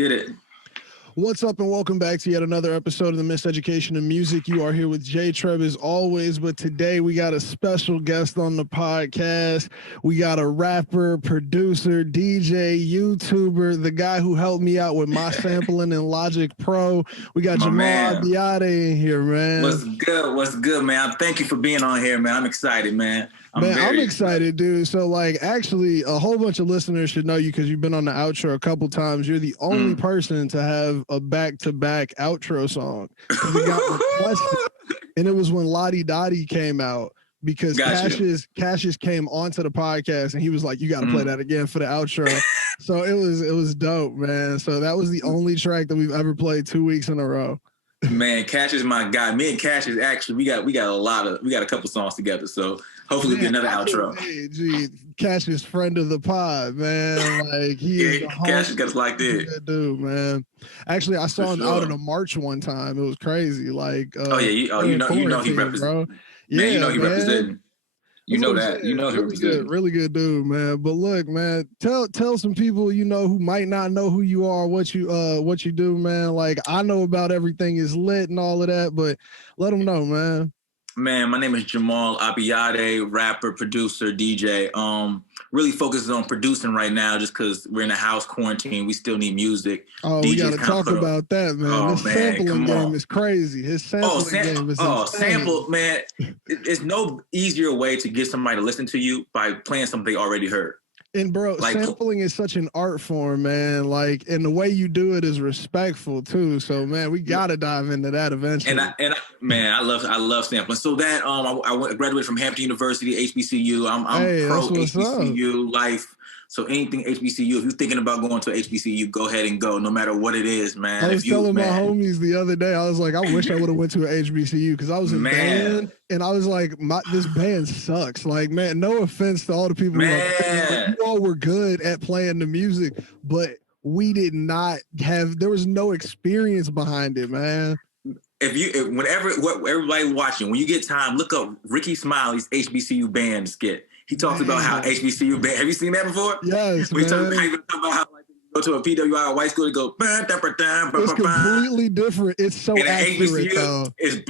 get it. What's up and welcome back to yet another episode of the Miseducation of Music. You are here with J-Treb as always, but today we got a special guest on the podcast. We got a rapper, producer, DJ, YouTuber, the guy who helped me out with my sampling in Logic Pro. We got Jamaal Abiade in here, man. What's good? What's good, man? Thank you for being on here, man. I'm excited, man. I'm excited, dude. So, actually, a whole bunch of listeners should know you because you've been on the outro a couple times. You're the only person to have a back-to-back outro song. We got requested, and it was when Lottie Dottie came out because Cassius came onto the podcast, and he was like, "You got to play that again for the outro." So it was dope, man. So that was the only track that we've ever played 2 weeks in a row. Man, Cash is my guy. Me and Cash is actually we got a couple songs together. So hopefully we'll get another outro. Hey, Cash is friend of the pod, man. Like Cash gets like that. Good dude, man. Actually, I saw him out in a march one time. It was crazy. Like, you know he represents. Man, he representing. You know that. You know he represents. Really good dude, man. But look, man, tell some people who might not know who you are, what you do, man. Like, I know about everything is lit and all of that, but let them know, man. Man, my name is Jamaal Abiade, rapper, producer, DJ. Really focuses on producing right now just because we're in a house quarantine. We still need music. Oh, we got to talk about that, man. Oh, His sampling game is crazy. His sampling game is insane. Sample, man. It's no easier way to get somebody to listen to you by playing something they already heard. And bro, sampling is such an art form, man. Like, and the way you do it is respectful too. So, man, we gotta dive into that eventually. I love sampling. So that I graduated from Hampton University, HBCU. I'm pro HBCU life. So anything HBCU, if you're thinking about going to HBCU, go ahead and go, no matter what it is, man. I was telling my homies the other day, I was like, I wish I would have went to an HBCU because I was in band, and I was like, this band sucks. Like, man, no offense to all the people you all were good at playing the music, but we did not have. There was no experience behind it, man. Whenever everybody watching, when you get time, look up Ricky Smiley's HBCU band skit. He talks about how HBCU band. Have you seen that before? Yes, we talk about how go to a PWI white school to go. It's completely different. It's so accurate, though. It's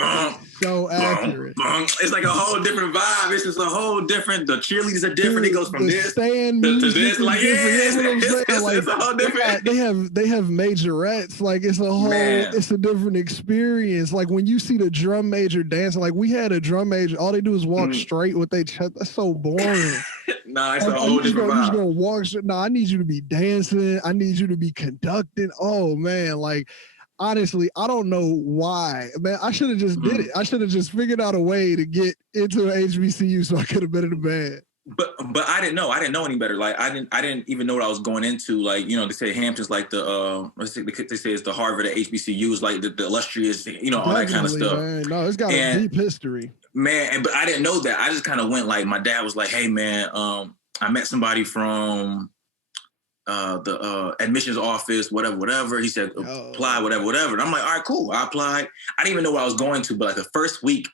so accurate. It's like a whole different vibe. It's just a whole different. The cheerleaders are different. It goes from this to this. Like it's a whole different. They have majorettes. Like it's a whole. It's a different experience. Like when you see the drum major dancing. Like we had a drum major. All they do is walk straight with their chest. That's so boring. Nah, it's a whole different vibe. You're just gonna walk. Nah, I need you to be dancing. I need you to be conducting. Oh man, like honestly, I don't know why. Man, I should have just did it. I should have just figured out a way to get into an HBCU so I could have been in the band. But I didn't know. I didn't know any better. Like I didn't even know what I was going into. Like, they say Hampton's like the they say it's the Harvard of HBCUs, like the illustrious, all that kind of stuff. Man. No, it's got a deep history. Man, but I didn't know that. I just kind of went like, my dad was like, hey man, I met somebody from the admissions office, whatever. He said, apply, whatever. And I'm like, all right, cool. I applied. I didn't even know what I was going to, but like the first week,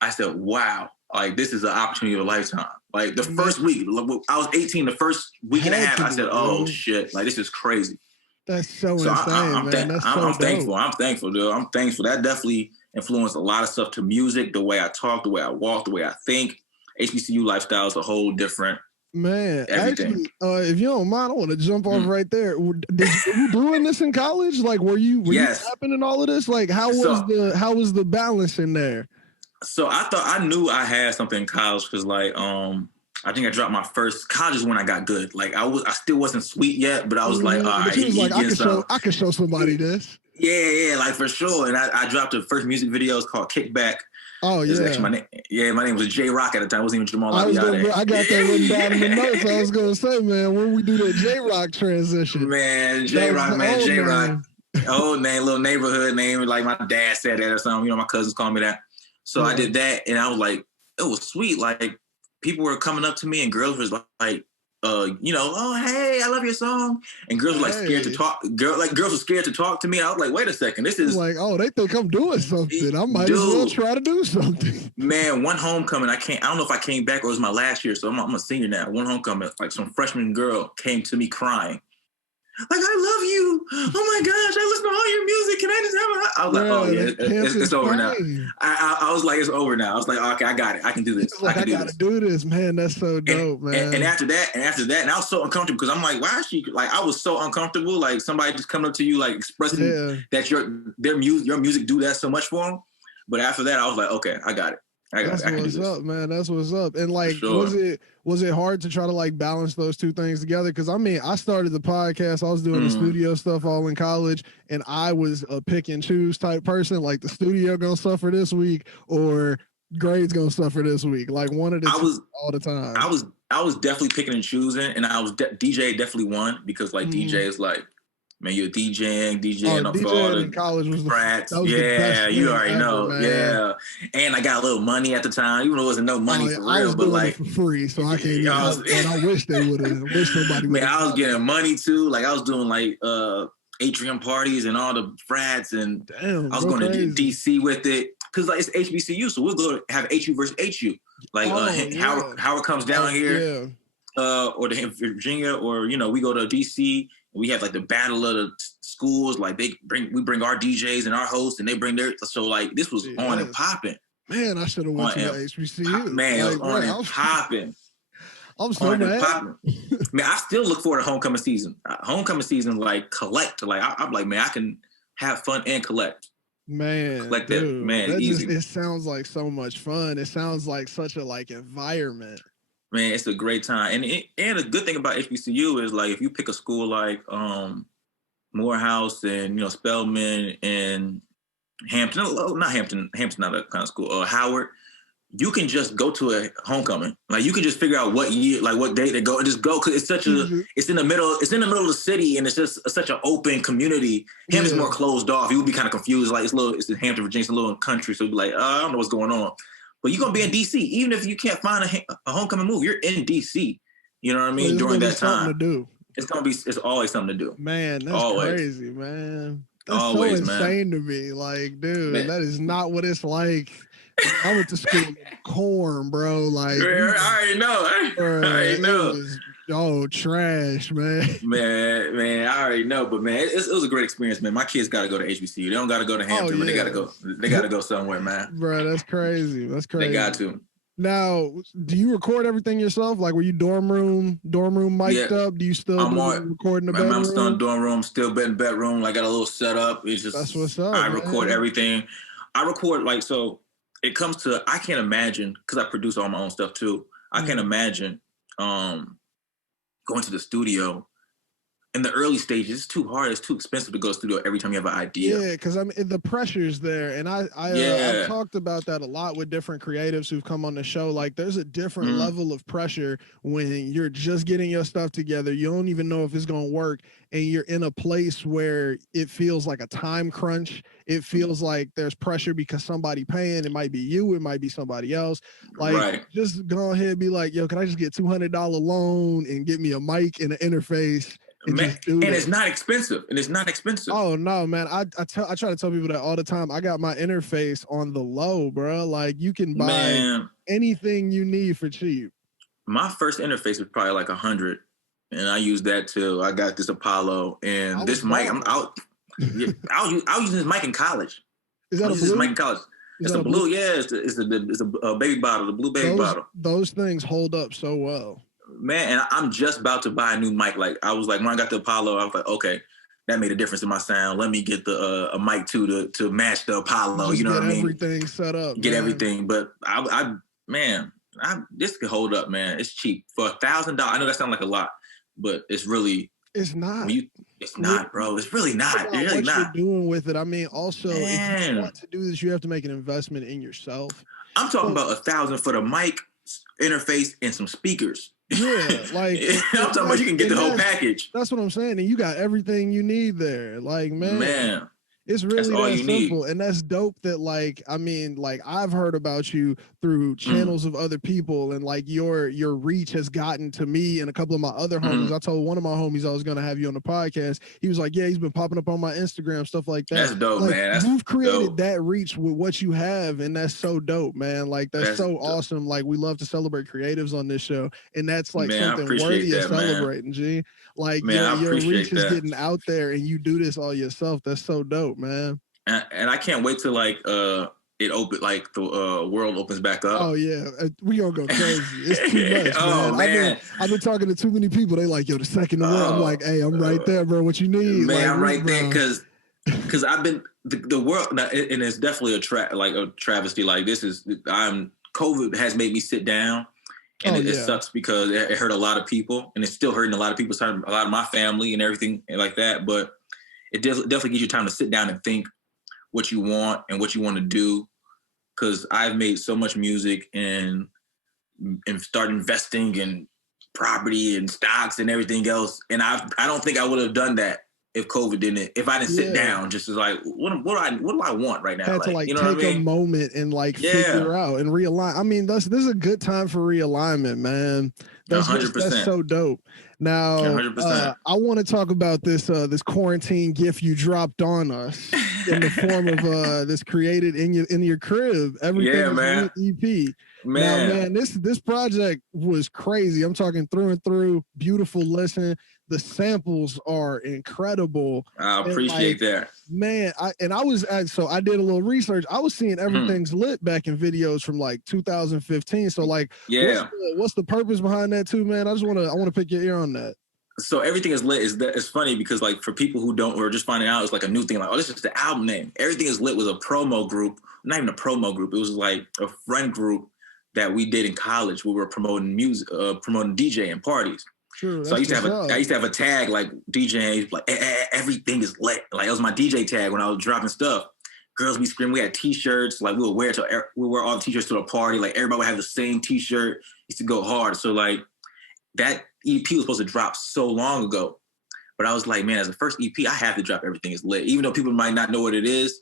I said, wow, like this is an opportunity of a lifetime. Like the first week, I was 18, the first week and a half, I said, oh shit, like this is crazy. That's so insane, man. I'm thankful. I'm thankful, dude. I'm thankful. That definitely influenced a lot of stuff to music, the way I talk, the way I walk, the way I think. HBCU lifestyle is a whole different. Man, everything. Actually, if you don't mind, I want to jump off right there. Were you doing this in college? Like, were you tapping in all of this? Like, how was the balance in there? So I knew I had something in college because, like, I think I dropped my first college is when I got good. Like, I still wasn't sweet yet, but I was like, all right, I could show somebody this. Yeah, like for sure. And I dropped the first music video. It's called Kickback. Oh yeah, actually my name. Yeah, my name was J-Rock at the time. It wasn't even Jamaal Abiade. I got that written down in the notes. I was gonna say, man, when we do that J-Rock transition, man, J-Rock, man, J-Rock, old name, little neighborhood name. Like my dad said that or something. My cousins call me that. So I did that, and I was like, it was sweet. Like people were coming up to me, and girls was like, oh hey, I love your song, and girls were like scared to talk. Girls were scared to talk to me. I was like, wait a second, this is like, oh, they think I'm doing something. I might as well try to do something. Man, one homecoming, I don't know if I came back or it was my last year, so I'm a senior now. One homecoming, like some freshman girl came to me crying. Like, I love you. Oh my gosh, I listen to all your music. Can I just have a? I was like, oh yeah, it's over now. I was like, it's over now. I was like, okay, I got it. I can do this. Like, I gotta do this, man. That's so dope, man. And after that, and I was so uncomfortable because I'm like, why is she like? I was so uncomfortable. Like somebody just coming up to you, like expressing that your music do that so much for them. But after that, I was like, okay, I got it. That's what's up, man. That's what's up. And like, was it hard to try to like balance those two things together? Because I mean, I started the podcast. I was doing the studio stuff all in college, and I was a pick and choose type person. Like the studio gonna suffer this week, or grades gonna suffer this week. Like one of the two all the time. I was definitely picking and choosing, and I was DJ definitely won because like DJ is like. Man, you're DJing up for all the college was brats. Yeah, you already know. Man. Yeah, and I got a little money at the time, even though it wasn't no money for real, but like for free, so I can't. And I wish they would have. Wish somebody would. Man, I was getting money too. Like I was doing like atrium parties and all the frats, and I was going to DC with it because like it's HBCU, so we'll go have HU versus HU. Like Howard comes down here, or to Virginia, or we go to DC. We have like the battle of the schools. Like we bring our DJs and our hosts, and they bring their. So like this was on and popping. Man, I should have went to the HBCU. Man, it was on and popping. I'm so mad. Man, I still look forward to homecoming season. Homecoming season, like collect. Like I'm like, man, I can have fun and collect. Man, collect that. Man, easy. It sounds like so much fun. It sounds like such a like environment. Man, it's a great time. And the good thing about HBCU is like if you pick a school like Morehouse and Spelman and Hampton, not Hampton's not that kind of school, Howard, you can just go to a homecoming. Like you can just figure out what year, like what day to go and just go because it's it's in the middle of the city and it's just such an open community. Hampton's more closed off. You would be kind of confused. Like it's in Hampton, Virginia, it's a little country, so you'd be like, I don't know what's going on. But you're going to be in D.C. Even if you can't find a homecoming move, you're in D.C. You know what I mean? During that time. To do. It's always something to do. Man, that's crazy, man. That's always, so insane to me. Like, dude, that is not what it's like. I went to school in corn, bro. Like, I already know. Trash, man. Man, I already know. But man, it was a great experience, man. My kids got to go to HBCU. They don't got to go to Hampton, but they got to go. They got to go somewhere, man. Bro, that's crazy. They got to. Now, do you record everything yourself? Like, were you dorm room mic'd up? Do you still record in the bedroom? I'm still in dorm room, still in bedroom. Like, got a little setup. It's just that's what's up. I record everything. I record like so. It comes to I can't imagine because I produce all my own stuff too. I can't imagine going to the studio in the early stages. It's too hard. It's too expensive to go to the studio every time you have an idea. Yeah, because I mean the pressure's there, and I've talked about that a lot with different creatives who've come on the show. Like, there's a different level of pressure when you're just getting your stuff together. You don't even know if it's gonna work, and you're in a place where it feels like a time crunch. It feels like there's pressure because somebody paying. It might be you. It might be somebody else. Like, just go ahead and be like, yo, can I just get $200 loan and get me a mic and an interface? And it's not expensive. Oh no, man! I try to tell people that all the time. I got my interface on the low, bro. Like, you can buy anything you need for cheap. My first interface was probably like 100, and I used that till I got this Apollo and this mic. I was using this mic in college. Is that a blue? This mic in college. It's a blue. Yeah, it's a baby bottle, the blue baby bottle. Those things hold up so well. Man, and I'm just about to buy a new mic. Like, I was like, when I got the Apollo, I was like, okay, that made a difference in my sound. Let me get the a mic too to match the Apollo. You know what I mean? Everything set up. Get everything, but this could hold up, man. It's cheap for $1,000. I know that sounds like a lot, but it's really. It's not. It's not, bro. It's really not. It's really not. What you're doing with it. I mean, also, if you want to do this, you have to make an investment in yourself. I'm talking about $1,000 for the mic, interface, and some speakers. Yeah, like I'm talking about you can get the whole package. That's what I'm saying. And you got everything you need there. Like, man. It's really that simple. And that's dope that like, I mean, like I've heard about you through channels of other people, and like your reach has gotten to me and a couple of my other homies. I told one of my homies I was gonna have you on the podcast. He was like, yeah, he's been popping up on my Instagram, stuff like that. That's dope, like, man. You've created that reach with what you have, and that's so dope, man. Like that's so awesome. Like we love to celebrate creatives on this show, and that's like something worthy of celebrating, G. Like your reach is getting out there, and you do this all yourself. That's so dope, man. And I can't wait till like it open, like the world opens back up. Oh yeah, we gonna go crazy. It's too much, man. Man. I've been talking to too many people. They like, yo, the second the world. I'm like, hey, I'm right there, bro. What you need? Man, like, I'm right there because I've been the world, and it's definitely a travesty. Like COVID has made me sit down. And it sucks because it hurt a lot of people, and it's still hurting a lot of people, a lot of my family and everything like that. But it definitely gives you time to sit down and think what you want and what you want to do. Because I've made so much music and start investing in property and stocks and everything else, and I don't think I would have done that if I didn't sit down, just as like, what do I want right now? Had to you know take a moment and figure out and realign. I mean, this is a good time for realignment, man. That's 100%. That's so dope. Now, 100%. I want to talk about this quarantine gift you dropped on us in the form of this created in your crib. Everything man. EP. Man. Now, man, this project was crazy. I'm talking through and through. Beautiful listen. The samples are incredible. I appreciate that. Man, I did a little research. I was seeing Everything's Lit back in videos from like 2015. So like, what's the purpose behind that too, man? I want to pick your ear on that. So Everything Is Lit it's funny because like for people who are just finding out, it's like a new thing. Like, oh, this is the album name. Everything Is Lit was a promo group, not even a promo group. It was like a friend group that we did in college where we were promoting music, promoting DJ and parties. True, so I used to have a tag like DJing, like everything is lit. Like it was my DJ tag when I was dropping stuff. Girls be screaming. We had T-shirts. Like we would wear all the T-shirts to the party. Like everybody would have the same T-shirt. Used to go hard. So like that EP was supposed to drop so long ago, but I was like, man, as the first EP, I have to drop Everything Is Lit, even though people might not know what it is.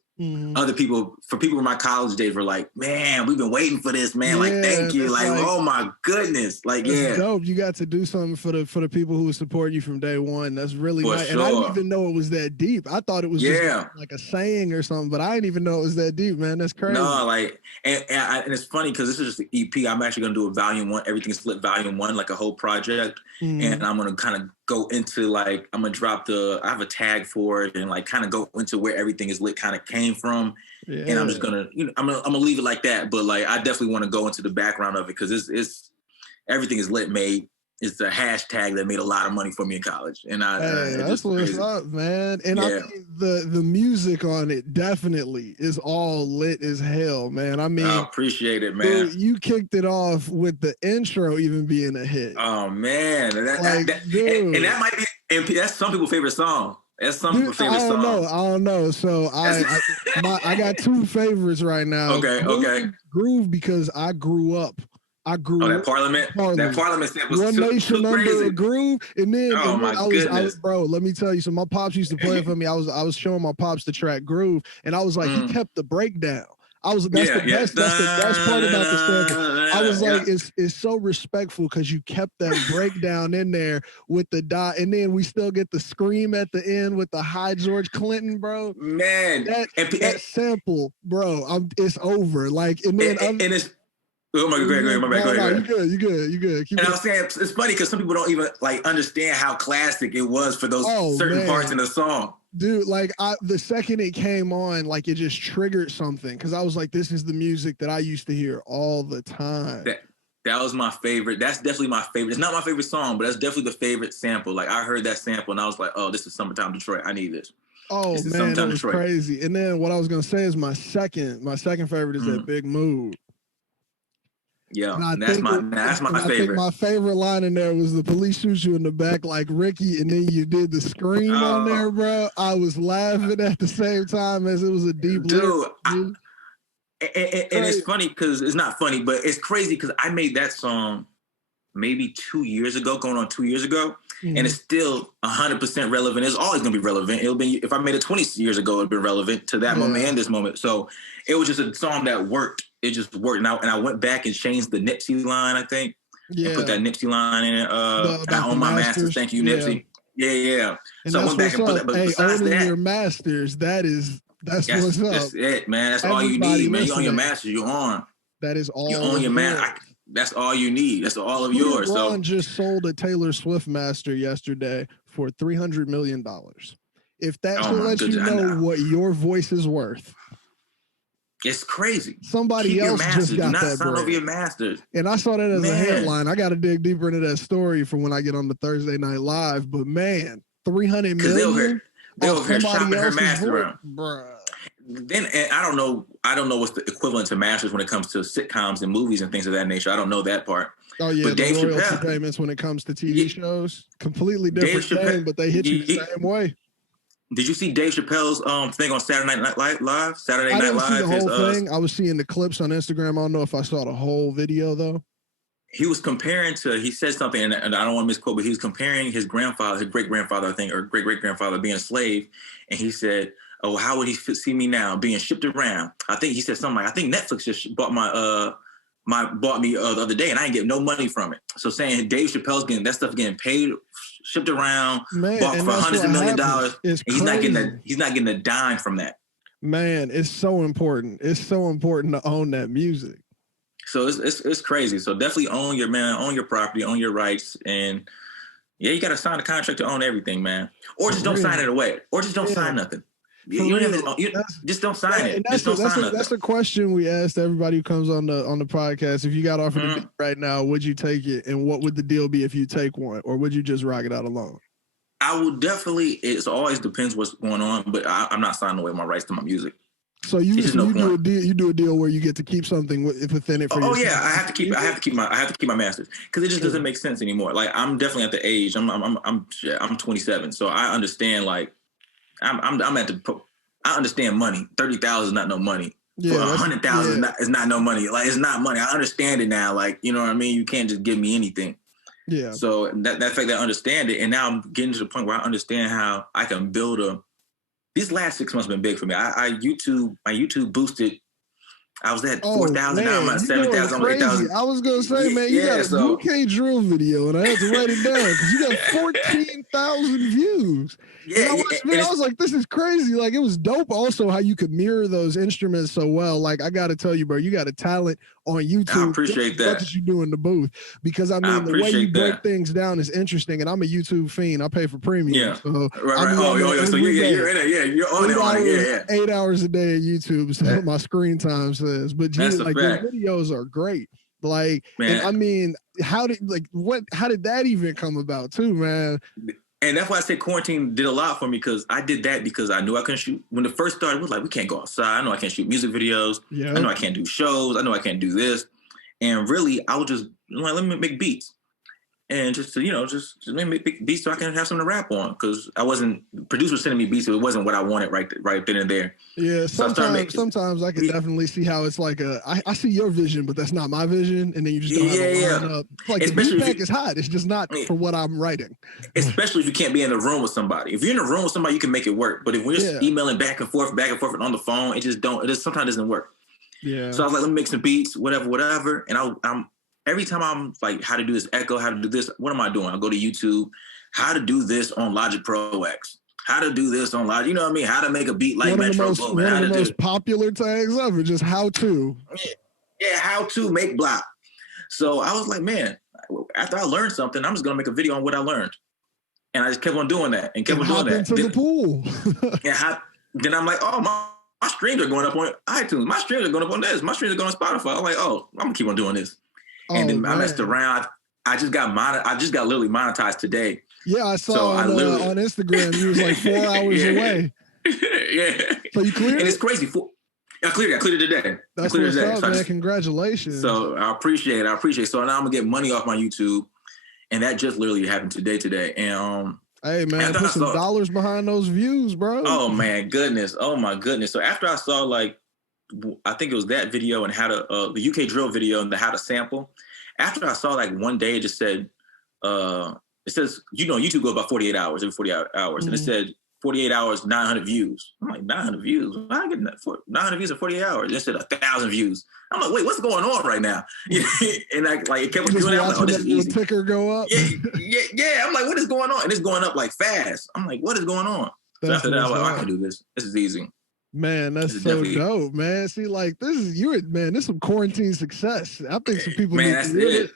Other people, for people in my college days, were like, man, we've been waiting for this, man. Like, thank you. Like, oh my goodness. Like, dope. You got to do something for the people who support you from day one. That's really nice. And I didn't even know it was that deep. I thought it was just like a saying or something, but I didn't even know it was that deep, man. That's crazy. No, like, and it's funny because this is just the EP. I'm actually gonna do a volume 1, Everything Is Lit volume 1, like a whole project. And I'm gonna kind of go into like, I'm gonna drop I have a tag for it and like kind of go into where Everything Is Lit kind of came from. And I'm just gonna, I'm gonna leave it like that. But like, I definitely want to go into the background of it because it's Everything Is Lit it's a hashtag that made a lot of money for me in college. And that's what's up, man. And I mean, the music on it definitely is all lit as hell, man. I mean, I appreciate it, man. Dude, you kicked it off with the intro even being a hit. Oh man, and that might be, that's some people's favorite song. That's some people's favorite song. I don't know. So I got 2 favorites right now. Okay. Groove because I grew up. That Parliament sample was One Nation under a Groove, and then I was, bro. Let me tell you, so my pops used to play it for me. I was showing my pops the track Groove, and I was like, he kept the breakdown. That's the best part about the sample. I was like, it's so respectful because you kept that breakdown in there with the dot, and then we still get the scream at the end with the high George Clinton, bro. Man, that sample, bro. It's over. Like, and then it's. Oh my God, go ahead. You good. And I was saying, it's funny because some people don't even like understand how classic it was for those certain parts in the song. Dude, like the second it came on, like it just triggered something because I was like, this is the music that I used to hear all the time. That was my favorite. That's definitely my favorite. It's not my favorite song, but that's definitely the favorite sample. Like I heard that sample and I was like, oh, this is Summertime Detroit. I need this. Oh man, that was crazy. And then what I was gonna say is my second favorite is that Big Mood. Yeah, that's my favorite. I think my favorite line in there was the police shoot you in the back like Ricky, and then you did the scream on there, bro. I was laughing at the same time as it was a deep dude. And it's funny because it's not funny, but it's crazy because I made that song maybe 2 years ago, going on 2 years ago, and it's still 100% relevant. It's always gonna be relevant. It'll be if I made it 20 years ago, it'd be relevant to that moment and this moment. So it was just a song that worked. It just worked. And I went back and changed the Nipsey line, I think. Yeah. And put that Nipsey line in it. I own my masters. Thank you, Nipsey. Yeah. And so I went back and put that. But besides owning your masters, that's what's up. That's it, man. That's all you need, man. You own your masters. You're on. That is all. You own your man. That's all you need. That's all of yours. So just sold a Taylor Swift master yesterday for $300 million. If that should let you know what your voice is worth. It's crazy. Somebody else just got that. Sign over your masters. And I saw that as a headline. I got to dig deeper into that story for when I get on the Thursday Night Live. But man, $300 million. They'll hear shopping her master around. Bruh. Then and I don't know what's the equivalent to masters when it comes to sitcoms and movies and things of that nature. I don't know that part. Oh yeah, but the royalty payments when it comes to TV shows, completely different thing, but they hit you the same way. Did you see Dave Chappelle's thing on Saturday Night Live? Saturday Night Live. I didn't see the whole thing. I was seeing the clips on Instagram. I don't know if I saw the whole video though. He was comparing he said something, and I don't want to misquote, but he was comparing his grandfather, his great-grandfather, I think, or great-great-grandfather being a slave. And he said, oh, how would he see me now being shipped around? I think he said something like, I think Netflix just bought me the other day, and I ain't getting no money from it. So saying Dave Chappelle's getting that stuff getting paid, shipped around, bought for hundreds of $millions, and he's not getting a dime from that. Man, it's so important. It's so important to own that music. So it's crazy. So definitely own your property, own your rights, and yeah, you got to sign a contract to own everything, man. Or just don't sign it away, or just don't sign nothing. You just don't sign it. That's a question we asked everybody who comes on the podcast. If you got offered a deal right now, would you take it? And what would the deal be if you take one? Or would you just rock it out alone? I would definitely. It always depends what's going on, but I'm not signing away my rights to my music. So you do a deal where you get to keep something within it for yourself. Oh yeah, I have to keep my masters because it just doesn't make sense anymore. Like I'm definitely at the age. I'm 27, so I understand. Like I'm at the. I understand money. 30,000 is not no money. Yeah, for 100,000 is not no money. Like it's not money. I understand it now. Like you know what I mean. You can't just give me anything. Yeah. So that fact that I understand it, and now I'm getting to the point where I understand how I can build a. These last 6 months have been big for me. My YouTube boosted. I was at 4,000. Now I'm at 7,000. I'm 8,000. I was gonna say, man, you got a UK drill video, and I had to write it down because you got 14,000 views. Yeah, I was like, this is crazy. Like, it was dope. Also, how you could mirror those instruments so well. Like, I got to tell you, bro, you got a talent on YouTube. I appreciate that. What you do in the booth, because I mean, the way you break things down is interesting. And I'm a YouTube fiend. I pay for premium. Yeah, so right. So you're in it. Yeah, you're on it. 8 hours a day at YouTube is what my screen time says. But like, your videos are great. Like, and I mean, how did that even come about too, man? And that's why I say quarantine did a lot for me, because I did that because I knew I couldn't shoot. When it first started, it was like, we can't go outside. I know I can't shoot music videos. Yeah. I know I can't do shows. I know I can't do this. And really, I was just like, let me make beats. And just to, just let me make beats so I can have something to rap on. Because producers sending me beats, so it wasn't what I wanted right then and there. Yeah, sometimes I can definitely see how it's like I see your vision, but that's not my vision. And then you just don't have a line up. Like, the beat pack is hot. It's just not for what I'm writing. Especially if you can't be in the room with somebody. If you're in the room with somebody, you can make it work. But if we're just emailing back and forth and on the phone, it sometimes doesn't work. Yeah. So I was like, let me make some beats, whatever. And I'm every time I'm like, how to do this echo, how to do this, what am I doing? I'll go to YouTube, how to do this on Logic Pro X, how to do this on Logic, you know what I mean? How to make a beat like Metro Boomin. One of the most popular tags ever, just how to. Yeah, how to make block. So I was like, man, after I learned something, I'm just going to make a video on what I learned. And I just kept on doing that and kept on doing that. Into the pool. Then I'm like, oh, my streams are going up on iTunes. My streams are going up on this. My streams are going on Spotify. I'm like, oh, I'm going to keep on doing this. And then I messed around. I just got literally monetized today. Yeah, I saw on Instagram. You was like 4 hours away. Yeah. So you cleared it? And it's crazy. I cleared it today. That's what's up, man. Congratulations. So I appreciate it. So now I'm gonna get money off my YouTube, and that just literally happened today. And hey man, put some dollars behind those views, bro. Oh man, goodness. Oh my goodness. So after I saw like, I think it was that video and how to the UK drill video and how to sample. After I saw like one day, it just said It says, YouTube goes about 48 hours, every 48 hours. And it said 48 hours, 900 views. I'm like, 900 views? How I get 900 views in 48 hours? It said 1,000 views. I'm like, wait, what's going on right now? And it kept doing that. I'm like, oh, this is easy. Ticker go up. Yeah. I'm like, what is going on? And it's going up like fast. I'm like, what is going on? So after that, I was like, I can do this. This is easy. Man, that's so dope, man. See, like, this is some quarantine success. I think some people need to do it.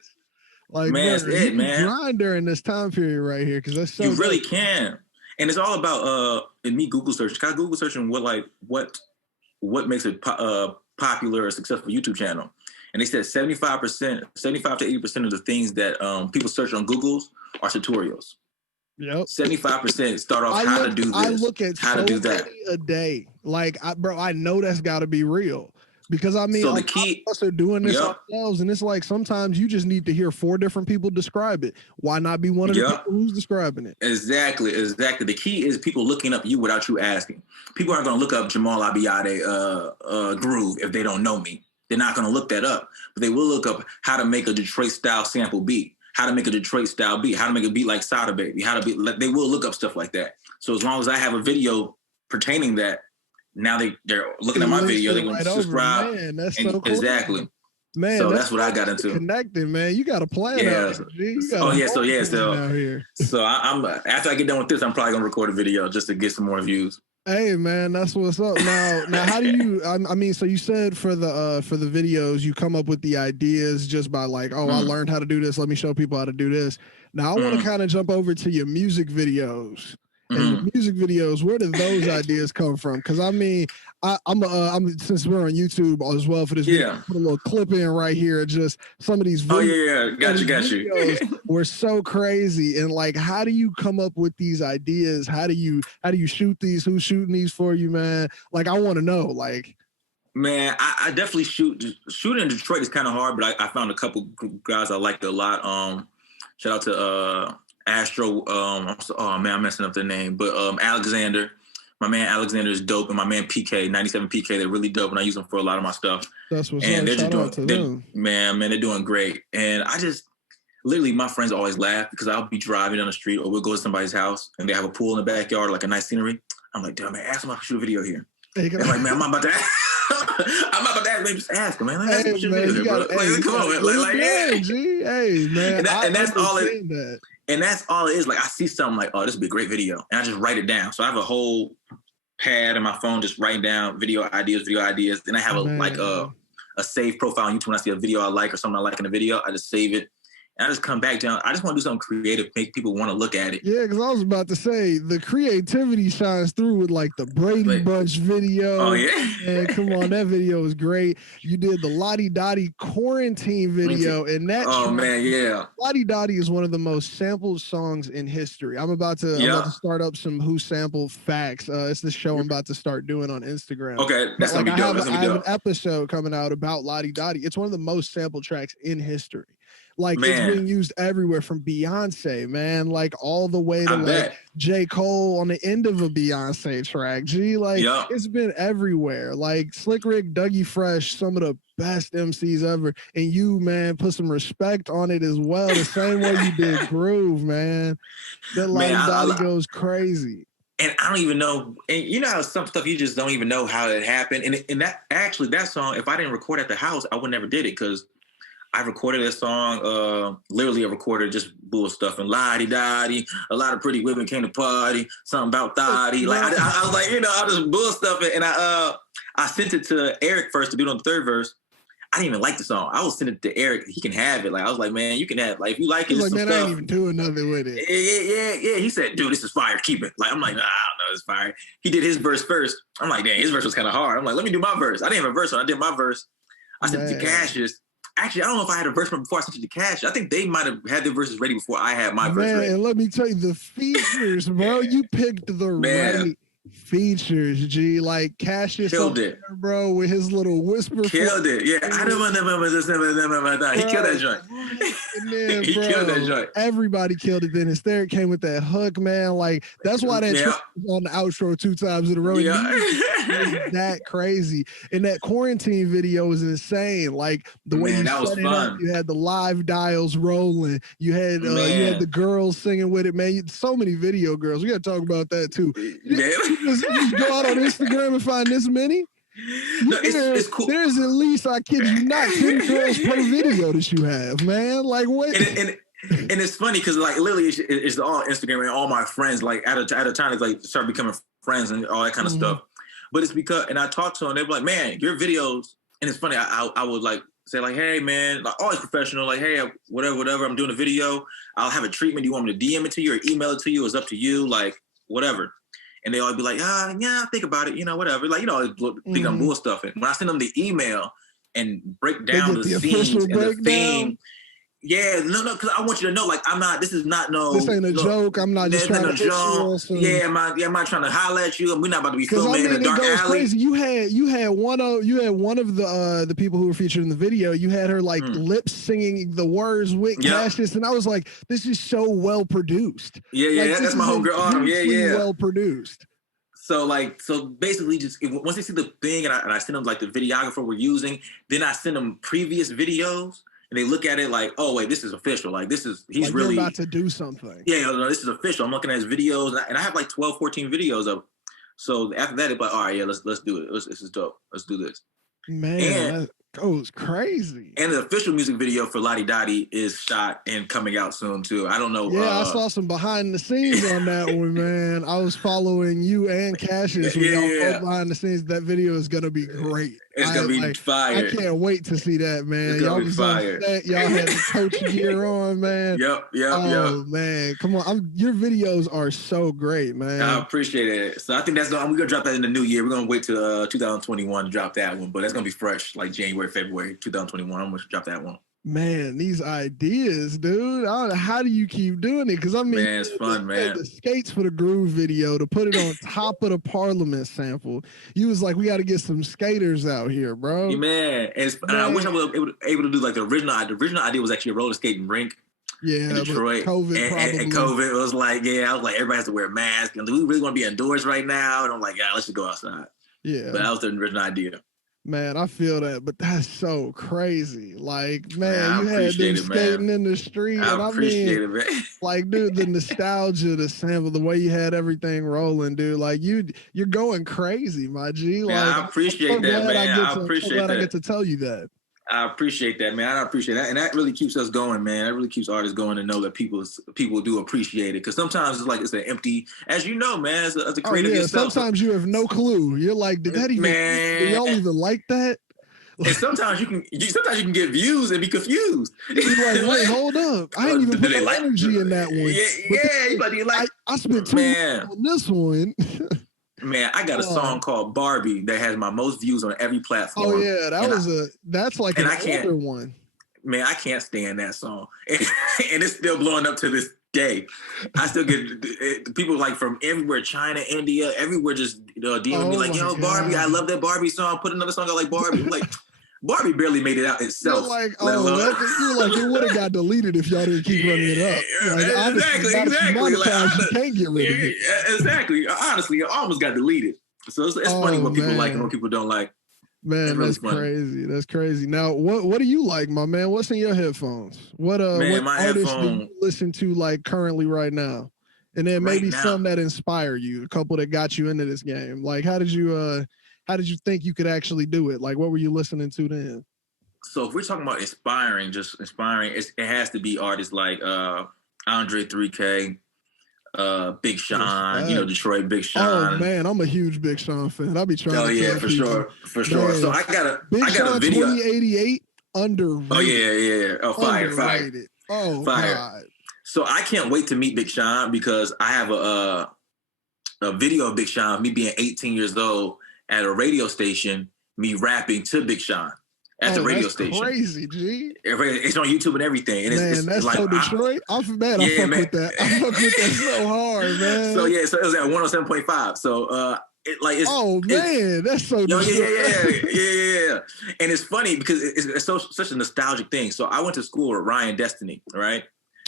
Like, man, that's it, man. Grind during this time period right here, because that's so. You really can, and it's all about in me Google search. I Google searching what makes a popular or successful YouTube channel, and they said 75 to 80% of the things that people search on Google's are tutorials. Yep. 75% start off how to do this. I look at how to do that a day. Like, I know that's got to be real. Because I mean, so a lot of us are doing this ourselves, and it's like sometimes you just need to hear 4 different people describe it. Why not be one of the people who's describing it? Exactly. The key is people looking up you without you asking. People aren't going to look up Jamaal Abiade groove if they don't know me. They're not going to look that up, but they will look up how to make a Detroit style sample beat, how to make a Detroit style beat, how to make a beat like Sada Baby, they will look up stuff like that. So as long as I have a video pertaining that, now they're looking at my video. They're going to subscribe. Man, that's so cool. Exactly. Man, so that's what I got into. Connecting, man. You got a plan. Yeah. So I'm after I get done with this, I'm probably gonna record a video just to get some more views. Hey, man, that's what's up. Now, how do you? I mean, so you said for the videos, you come up with the ideas just by like, I learned how to do this. Let me show people how to do this. Now, I want to kind of jump over to your music videos. And the music videos, where did those ideas come from? Because I mean, I'm since we're on YouTube as well for this video, put a little clip in right here. Just some of these videos. Got you. Videos were so crazy, and like, how do you come up with these ideas? How do you shoot these? Who's shooting these for you, man? Like, I want to know. Like, man, I definitely shooting in Detroit is kind of hard, but I found a couple guys I liked a lot. Shout out to Astro, I'm messing up their name, but Alexander, my man Alexander is dope, and my man PK, 97 PK, they're really dope, and I use them for a lot of my stuff. That's what's and up. They're Shout just doing, they're doing great. And I just literally, my friends always laugh because I'll be driving down the street, or we'll go to somebody's house and they have a pool in the backyard, like a nice scenery. I'm like, damn, man, ask them if I can shoot a video here. Hey, I'm like, man, I'm about to ask. Man, just ask him, man. Like, hey, man, come on, man. Hey, man. And that's all it is. And that's all it is. Like, I see something like, oh, this would be a great video. And I just write it down. So I have a whole pad in my phone just writing down video ideas. Then I have a saved profile on YouTube. When I see a video I like or something I like in a video, I just save it. And I just come back down. I just want to do something creative, make people want to look at it. Yeah, because I was about to say, the creativity shines through with like the Brady Bunch video. Oh, yeah? And come on, that video was great. You did the Lottie Dottie quarantine video. And that man, yeah. Lottie Dottie is one of the most sampled songs in history. I'm about to start up some Who Sampled Facts. It's the show I'm about to start doing on Instagram. Okay, that's going to be dope. I have an episode coming out about Lottie Dottie. It's one of the most sampled tracks in history. Like, it's being used everywhere from Beyonce, man, like all the way to like J. Cole on the end of a Beyonce track. It's been everywhere. Like Slick Rick, Dougie Fresh, some of the best MCs ever. And you, man, put some respect on it as well. The same way you did Groove, man. That Lottie Dottie goes crazy. And I don't even know, and you know how some stuff you just don't even know how it happened. And that song, if I didn't record at the house, I would never did it because I recorded this song, literally I recorded just bull stuff and la-di-da-di, a lot of pretty women came to party, something about thotty. Like I was like, I just bull stuff and I sent it to Eric first to do it on the third verse. I didn't even like the song. I was sending it to Eric. He can have it. Like I was like, man, you can have it. Like if you like it, like, man, stuff. I ain't even doing nothing with it. Yeah. He said, dude, this is fire. Keep it. Like I'm like, nah, I don't know, it's fire. He did his verse first. I'm like, dang, his verse was kind of hard. I'm like, let me do my verse. I didn't have a verse when I did my verse. I sent it to Cassius. Actually, I don't know if I had a verse before I sent it to Cash. I think they might have had their verses ready before I had my verse ready. And let me tell you, the features, bro, you picked the right features, G, like Cassius killed it, there, bro, with his little whisper. Killed it, yeah. I don't remember this. He killed that joint. And then, He killed that joint. Everybody killed it. Then Hysteric came with that hook, man. Like that's why that track was on the outro 2 times in a row. Yeah. That crazy. And that quarantine video was insane. Like the way you set it up, you had the live dials rolling. You had the girls singing with it, man. So many video girls. We got to talk about that too. You just go out on Instagram and find this many. No, it's cool. There's at least, I kid you not, 10 girls per video that you have, man. Like what? And it's funny because like literally it's all Instagram and all my friends like at a time like start becoming friends and all that kind of stuff. But it's because, and I talked to them, they were like, man, your videos, and it's funny, I would like say like, hey man, like always professional, like, hey, whatever, I'm doing a video, I'll have a treatment, do you want me to DM it to you or email it to you? It's up to you, like whatever. And they all be like, yeah, think about it, whatever. Like, think I'm bull stuffing. When I send them the email and break down the scenes and the theme, no, because I want you to know, like, this is not this ain't a joke. I'm not just trying to joke. I'm not trying to holler at you. We're not about to be filming in a dark alley. Crazy. You had one of the people who were featured in the video. You had her like lip singing the words with Cassius, and I was like, this is so well produced. Like, that's my homegirl Autumn. Well produced. So basically, just once they see the thing, and I send them like the videographer we're using, then I send them previous videos. And they look at it like, oh wait, this is official. Like he's like really about to do something. Yeah, no, this is official. I'm looking at his videos, and I have like 12, 14 videos of. So after that, it's like, all right, yeah, let's do it. This is dope. Let's do this. Man, that goes crazy. And the official music video for Lottie Dottie is shot and coming out soon too. I don't know. Yeah, I saw some behind the scenes on that one, man. I was following you and Cassius. Behind the scenes. That video is gonna be great. It's gonna be fire. I can't wait to see that, man. Y'all was fire. Y'all had the coach gear on, man. Yep. Man, come on. Your videos are so great, man. I appreciate it. So I think we're gonna drop that in the new year. We're gonna wait till 2021 to drop that one, but that's gonna be fresh, like January, February 2021. I'm gonna drop that one. Man, these ideas, dude. I don't know, how do you keep doing it? Because I mean, man, it's fun, man. The Skates for the Groove video to put it on top of the Parliament sample. You was like, we got to get some skaters out here, bro. Yeah, man. I wish I was able to do like the original. The original idea was actually a roller skating rink. Yeah, in Detroit. COVID and COVID was like, I was like, everybody has to wear a mask. And do we really want to be indoors right now? And I'm like, let's just go outside. Yeah, but that was the original idea. Man, I feel that, but that's so crazy. Like, man, you had them skating in the street. I appreciate it, man. Like, dude, the nostalgia, the sample, the way you had everything rolling, dude. Like, you're going crazy, my G. Like, I appreciate that, man. I appreciate that. I get to tell you that. I appreciate that, man. I appreciate that. And that really keeps us going, man. That really keeps artists going to know that people do appreciate it. Because sometimes it's like it's an empty, as you know, man, as a creative yourself. Sometimes you have no clue. You're like, did y'all even like that? And sometimes you can get views and be confused. You're like, wait, hold up. I ain't even put no energy in that one. I spent 2 years on this one. Man, I got a song called Barbie that has my most views on every platform. Oh yeah, that's like an older one. Man, I can't stand that song, and it's still blowing up to this day. I still get people like from everywhere, China, India, everywhere, just DMing me like, "Yo, Barbie, I love that Barbie song. Put another song out like Barbie." I'm like, Barbie barely made it out itself. You're like, it would have got deleted if y'all didn't keep running it up. Like, exactly. Like, you can't get rid of it. Exactly. Honestly, it almost got deleted. So it's funny what people like and what people don't like. Man, really that's crazy. That's crazy. Now, what do you like, my man? What's in your headphones? What artists do you listen to like currently right now? And then maybe some that inspire you, a couple that got you into this game. Like, how did you think you could actually do it? Like, what were you listening to then? So if we're talking about inspiring, it has to be artists like Andre 3K, Big Sean, Detroit Big Sean. Oh man, I'm a huge Big Sean fan. I'll be trying. Oh yeah, for sure. So I got a video. 2088 underrated. Oh yeah. Oh fire. Oh fire. God. So I can't wait to meet Big Sean because I have a video of Big Sean, me being 18 years old at a radio station, me rapping to Big Sean at the radio that's station. Crazy, G. It's on YouTube and everything. And man, that's like, so Detroit. I fuck with that. I fuck with that so hard, man. So it was at 107.5. So that's so Detroit. Yeah. And it's funny because it's such a nostalgic thing. So I went to school with Ryan Destiny, right?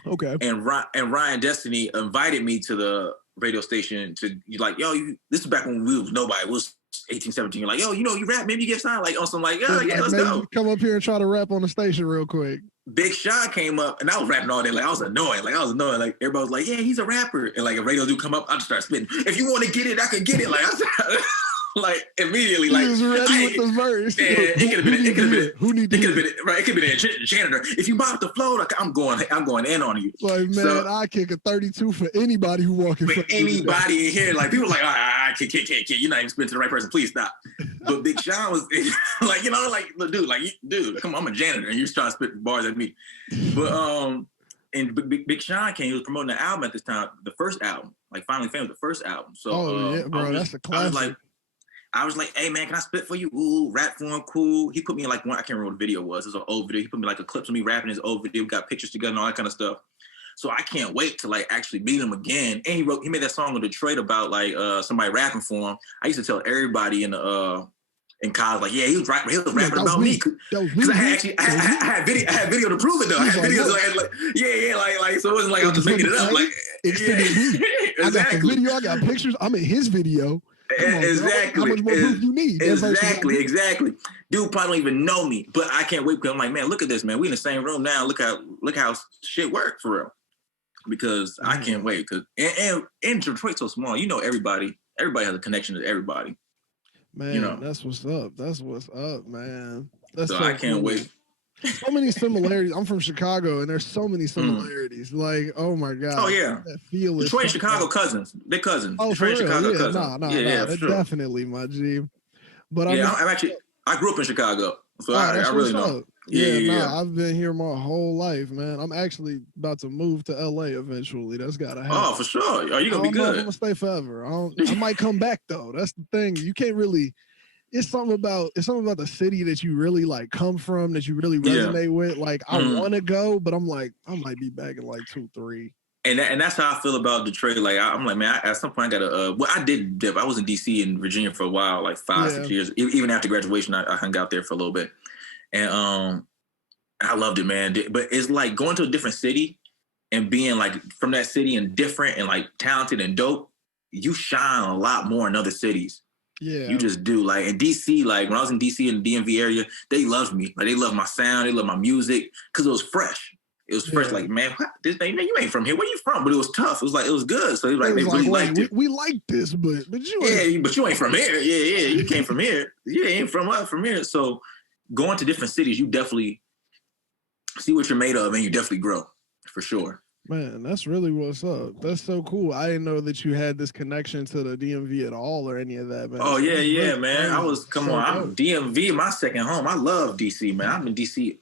Okay. And Ryan Destiny invited me to the radio station to like, this is back when we was nobody. It was 18, 17. You're like, you rap, maybe you get signed, like on some like, let's go. Come up here and try to rap on the station real quick. Big Sean came up and I was rapping all day. Like I was annoying. Like everybody was like, yeah, he's a rapper. And like a radio dude come up, I just start spitting. If you want to get it, I could get it. Like I started, like immediately, like he was ready with the verse. It could have been it. Who need to it could have been right. It could have been a janitor. If you bop the flow, like I'm going in on you. Like man, I kick a 32 for anybody who walk in front. Anybody in here, like people are like, I can't. You're not even spitting to the right person. Please stop. But Big Sean was like, dude, come on, I'm a janitor, and you're trying to spit bars at me. But and Big Sean came. He was promoting the album at this time, the first album, like Finally Famous, the first album. So yeah, bro, that's a classic. I was like, hey man, can I spit for you? Ooh, rap for him, cool. He put me in like one, I can't remember what the video was. It was an old video. He put me like a clip of me rapping his old video. We got pictures together and all that kind of stuff. So I can't wait to like actually meet him again. And he made that song in Detroit about like somebody rapping for him. I used to tell everybody in college, like, yeah, he was rapping about me. Because I had video to prove it though. I had videos like so it wasn't like I was just making it up. Like I got the video, I got pictures. I'm in his video. Exactly. How much more proof you need? Exactly. Dude probably don't even know me, but I can't wait because I'm like, man, look at this, man. We in the same room now. Look how shit works for real. Because I can't wait. Because and Detroit's so small, everybody has a connection to everybody. Man, that's what's up. That's what's up, man. So I can't wait. So many similarities. I'm from Chicago, and there's so many similarities. Like, oh my god. Oh yeah. Detroit and Chicago cousins. They're cousins. Oh, Detroit and Chicago cousins. Nah. Sure. Definitely, my G. But I grew up in Chicago, so I really know. I've been here my whole life, man. I'm actually about to move to LA eventually. That's gotta happen. Oh, for sure. Are you gonna be good? I'm gonna stay forever. I might come back though. That's the thing. You can't really. It's something about the city that you really like come from, that you really resonate with. Like I want to go, but I'm like I might be back in like 2-3. And that's how I feel about Detroit. Like I'm like, man, at some point I gotta. I did dip. I was in DC and Virginia for a while, like 5-6 years. Even after graduation, I hung out there for a little bit, and I loved it, man. But it's like going to a different city and being like from that city and different and like talented and dope. You shine a lot more in other cities. Yeah, you just do. Like in DC, like when I was in DC in the DMV area, they loved me. Like they loved my sound, they loved my music because it was fresh. It was fresh. Like man, this thing, man, you ain't from here. Where you from? But it was tough. It was good. So it was like they really liked it. We like this, but you ain't from here. Yeah, you came from here. You ain't from here. So going to different cities, you definitely see what you're made of, and you definitely grow for sure. Man, that's really what's up. That's so cool. I didn't know that you had this connection to the DMV at all or any of that, man. Oh, yeah, man. I'm DMV, my second home. I love DC, man. I've been DC.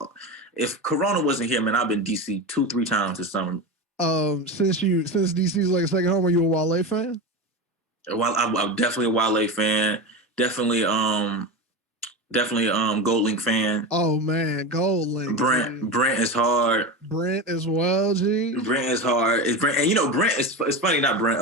If Corona wasn't here, man, I've been DC 2-3 times this summer. Since DC's like a second home, are you a Wale fan? Well, I'm definitely a Wale fan. Definitely Gold Link fan. Oh man, Gold Link. Brent is hard. Brent as well, G. Brent is hard. And Brent is funny, not Brent.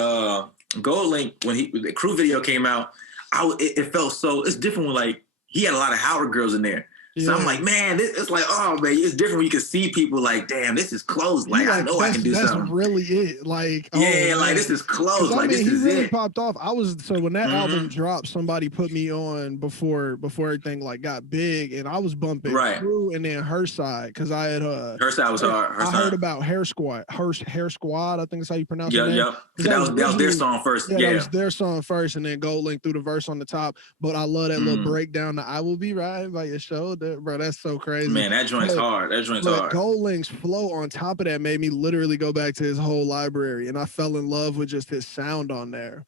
Gold Link, when the Crew video came out, it felt so. It's different when like he had a lot of Howard girls in there. Yeah. So I'm like, man, it's like, oh man, it's different when you can see people like, damn, this is close. Like I know I can do something. That's really it. Like, like this is close. Like this is really popped off. When that album dropped, somebody put me on before everything like got big, and I was bumping Crew and then Her Side because I had Her Side was hard. I heard about Hair Squad. Hair Squad, I think that's how you pronounce it. Yeah. That was their song first. Yeah, that was their song first, and then Gold Link threw the verse on the top. But I love that little breakdown. I will be right by your shoulder. Bro, that's so crazy. Man, that joint's hard. Hard. Gold Link's flow on top of that made me literally go back to his whole library, and I fell in love with just his sound on there.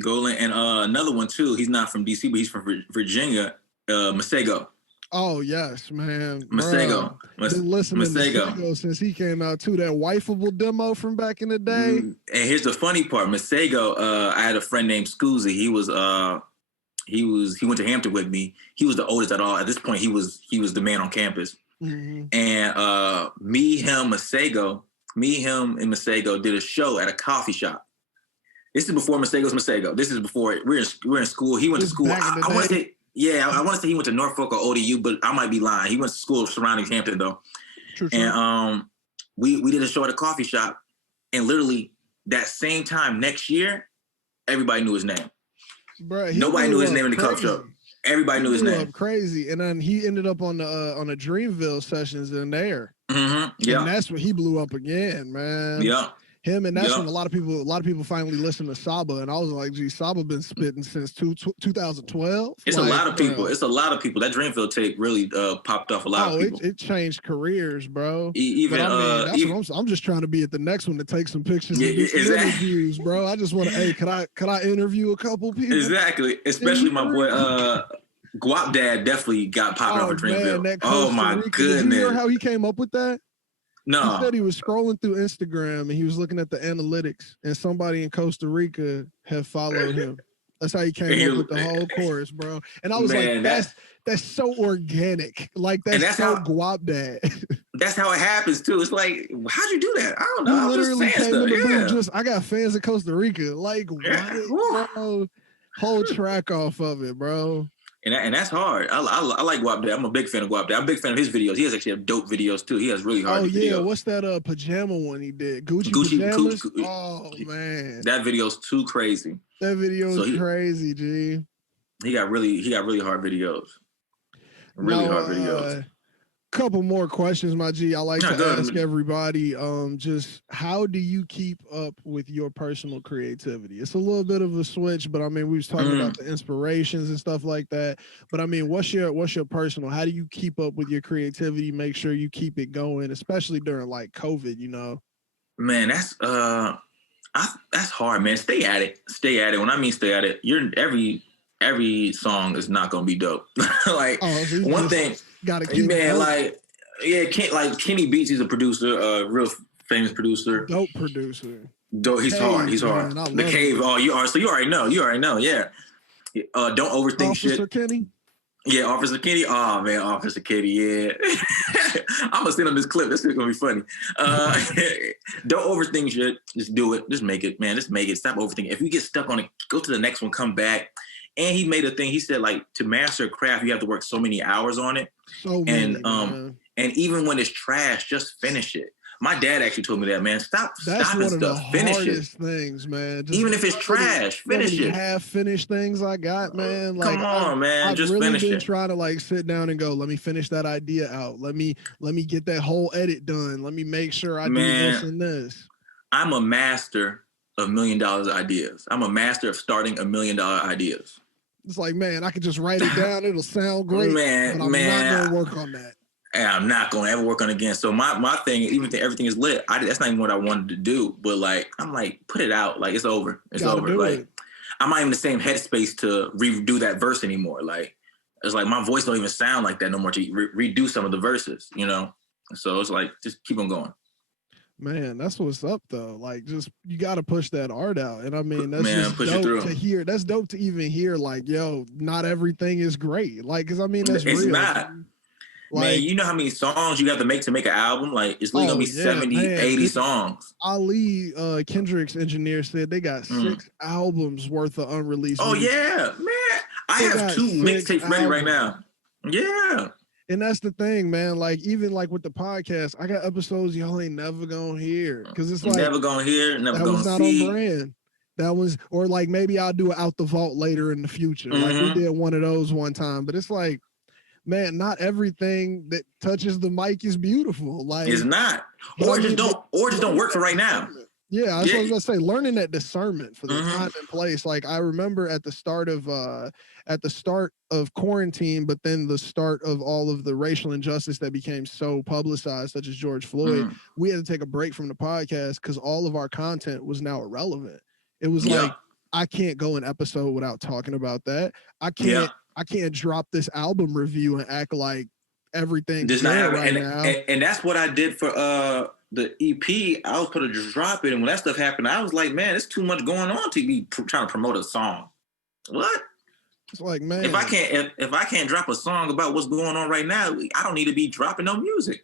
Gold Link, and another one too. He's not from DC, but he's from Virginia. Masego. Oh yes, man. Masego. Been listening to Masego since he came out too. That Wifeable demo from back in the day. And here's the funny part. Masego. I had a friend named Scoozy. He was He went to Hampton with me. He was the oldest at all. At this point, he was the man on campus. Mm-hmm. And me, him, and Masego did a show at a coffee shop. This is before Masego's Masego. This is before we're in school. He went to school. I want to say, I want to say he went to Norfolk or ODU, but I might be lying. He went to school surrounding Hampton though. True. And we did a show at a coffee shop, and literally that same time next year, everybody knew his name. Bruh, nobody knew his name in the coffee shop. Everybody knew his name. Crazy, and then he ended up on the Dreamville sessions in there. Mm-hmm. Yeah, and that's when he blew up again, man. Yeah. Him, and that's when a lot of people finally listened to Saba, and I was like, "Gee, Saba been spitting since 2012." It's like, a lot of people. It's a lot of people. That Dreamville tape really popped off a lot of people. It changed careers, bro. I'm just trying to be at the next one to take some pictures and do some interviews, bro. I just want to. Hey, could I interview a couple people? Exactly, especially my boy. Guap Dad definitely got popping off of Dreamville. Oh my goodness! Did you hear how he came up with that? No. He said he was scrolling through Instagram and he was looking at the analytics, and somebody in Costa Rica had followed him. That's how he came up with the whole chorus, bro. And I was like, that's so organic. Like that's so Guap Dad. That's how it happens too. It's like, how'd you do that? I don't know. I literally came in the booth. I got fans in Costa Rica. Like, what, bro? Whole track off of it, bro. And that's hard. I like Guap Dad. I'm a big fan of Guap Dad. I'm a big fan of his videos. He has actually dope videos too. He has really hard videos. Oh yeah, what's that pajama one he did? Gucci pajamas? Oh man, that video's too crazy. That video is crazy, G. He got really hard videos. Hard videos. Couple more questions, my G. I like to ask everybody, just how do you keep up with your personal creativity? It's a little bit of a switch, but I mean, we was talking about the inspirations and stuff like that. But I mean, what's your personal? How do you keep up with your creativity? Make sure you keep it going, especially during like COVID, you know? Man, that's hard, man. Stay at it. When I mean stay at it, every song is not gonna be dope. Like one thing. Gotta keep Kenny Beats, he's a producer, a real famous producer. Dope producer. He's hard. The Cave. Oh, you already know. Yeah. Don't overthink Officer shit. Officer Kenny. Yeah, Officer Kenny. Oh man, Officer Kenny. Yeah. I'm gonna send him this clip. This is gonna be funny. Don't overthink shit. Just do it. Just make it, man. Just make it. Stop overthinking. If you get stuck on it, go to the next one. Come back. And he made a thing. He said, like, to master a craft, you have to work so many hours on it. And even when it's trash, just finish it. My dad actually told me that, man. Stop stopping stuff. Finish it. Hardest things, man. Even if it's trash, finish it. Half-finished things I got, man. Like, come on, man. I've just really finish been it. Trying to like sit down and go, let me finish that idea out. Let me get that whole edit done. Let me make sure I do this and this. I'm a master of $1 million ideas. I'm a master of starting $1 million ideas. It's like, man, I could just write it down. It'll sound great. But I'm not going to work on that. And I'm not going to ever work on it again. So my thing, even if everything is lit, that's not even what I wanted to do. But like, I'm like, put it out. Like, it's over. It's over. Like, I'm not even in the same headspace to redo that verse anymore. Like, it's like my voice don't even sound like that no more to redo some of the verses, you know? So it's like, just keep on going. Man, that's what's up though. Like, just you got to push that art out, and I mean, that's just push dope to hear. That's dope to even hear. Like, yo, not everything is great. Like, because I mean, that's it's real. Not. Like, man, you know how many songs you have to make an album? Like, it's literally gonna be 70, 80 songs. Ali, Kendrick's engineer, said they got 6 albums worth of unreleased. Oh music. Yeah, man, I have 2 mixtapes ready right now. Yeah. And that's the thing, man. Like, even like with the podcast, I got episodes y'all ain't never gonna hear. Cause it's like never gonna hear, never gonna see. That was not on brand. That was, or like maybe I'll do it out the vault later in the future. Mm-hmm. Like we did one of those one time. But it's like, man, not everything that touches the mic is beautiful. Like, it's not. Or just don't work for right now. Yeah, that's what I was gonna say. Learning that discernment for the time and place. Like, I remember at the start of quarantine, but then the start of all of the racial injustice that became so publicized, such as George Floyd, we had to take a break from the podcast because all of our content was now irrelevant. It was like, I can't go an episode without talking about that. I can't drop this album review and act like everything's good right now. And that's what I did for the EP. I was going to drop it, and when that stuff happened, I was like, man, there's too much going on to be trying to promote a song. What? It's like, man, if I can't drop a song about what's going on right now, I don't need to be dropping no music.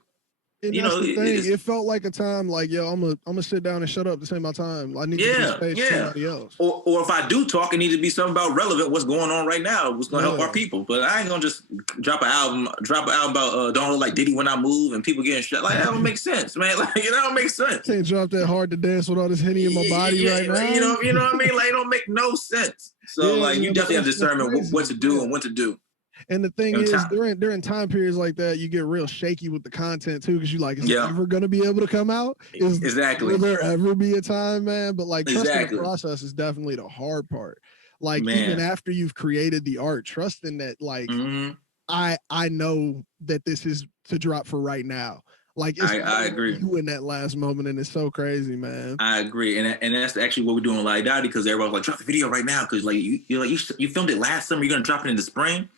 And that's the thing. It felt like a time like, yo, I'm gonna sit down and shut up to save my time. I need to give space to somebody else. Or if I do talk, it needs to be something about relevant, what's going on right now, what's gonna help our people. But I ain't gonna just drop an album about Don't Look Like Diddy When I Move and people getting shot. Like, that don't make sense, man. Like, that don't make sense. Can't drop that Hard to Dance with all this Henny in my body right now. You know what I mean? Like, it don't make no sense. So you definitely have to determine what to do and when to do. And the thing is, during time periods like that, you get real shaky with the content too, because you like, is it ever going to be able to come out? Will there ever be a time, man? But like, trusting the process is definitely the hard part. Like, even after you've created the art, trusting that, like, I know that this is to drop for right now. Like, I agree. You in that last moment, and it's so crazy, man. I agree, and that's actually what we're doing with Like Daddy, because everybody's like, drop the video right now, because like you filmed it last summer, you're gonna drop it in the spring.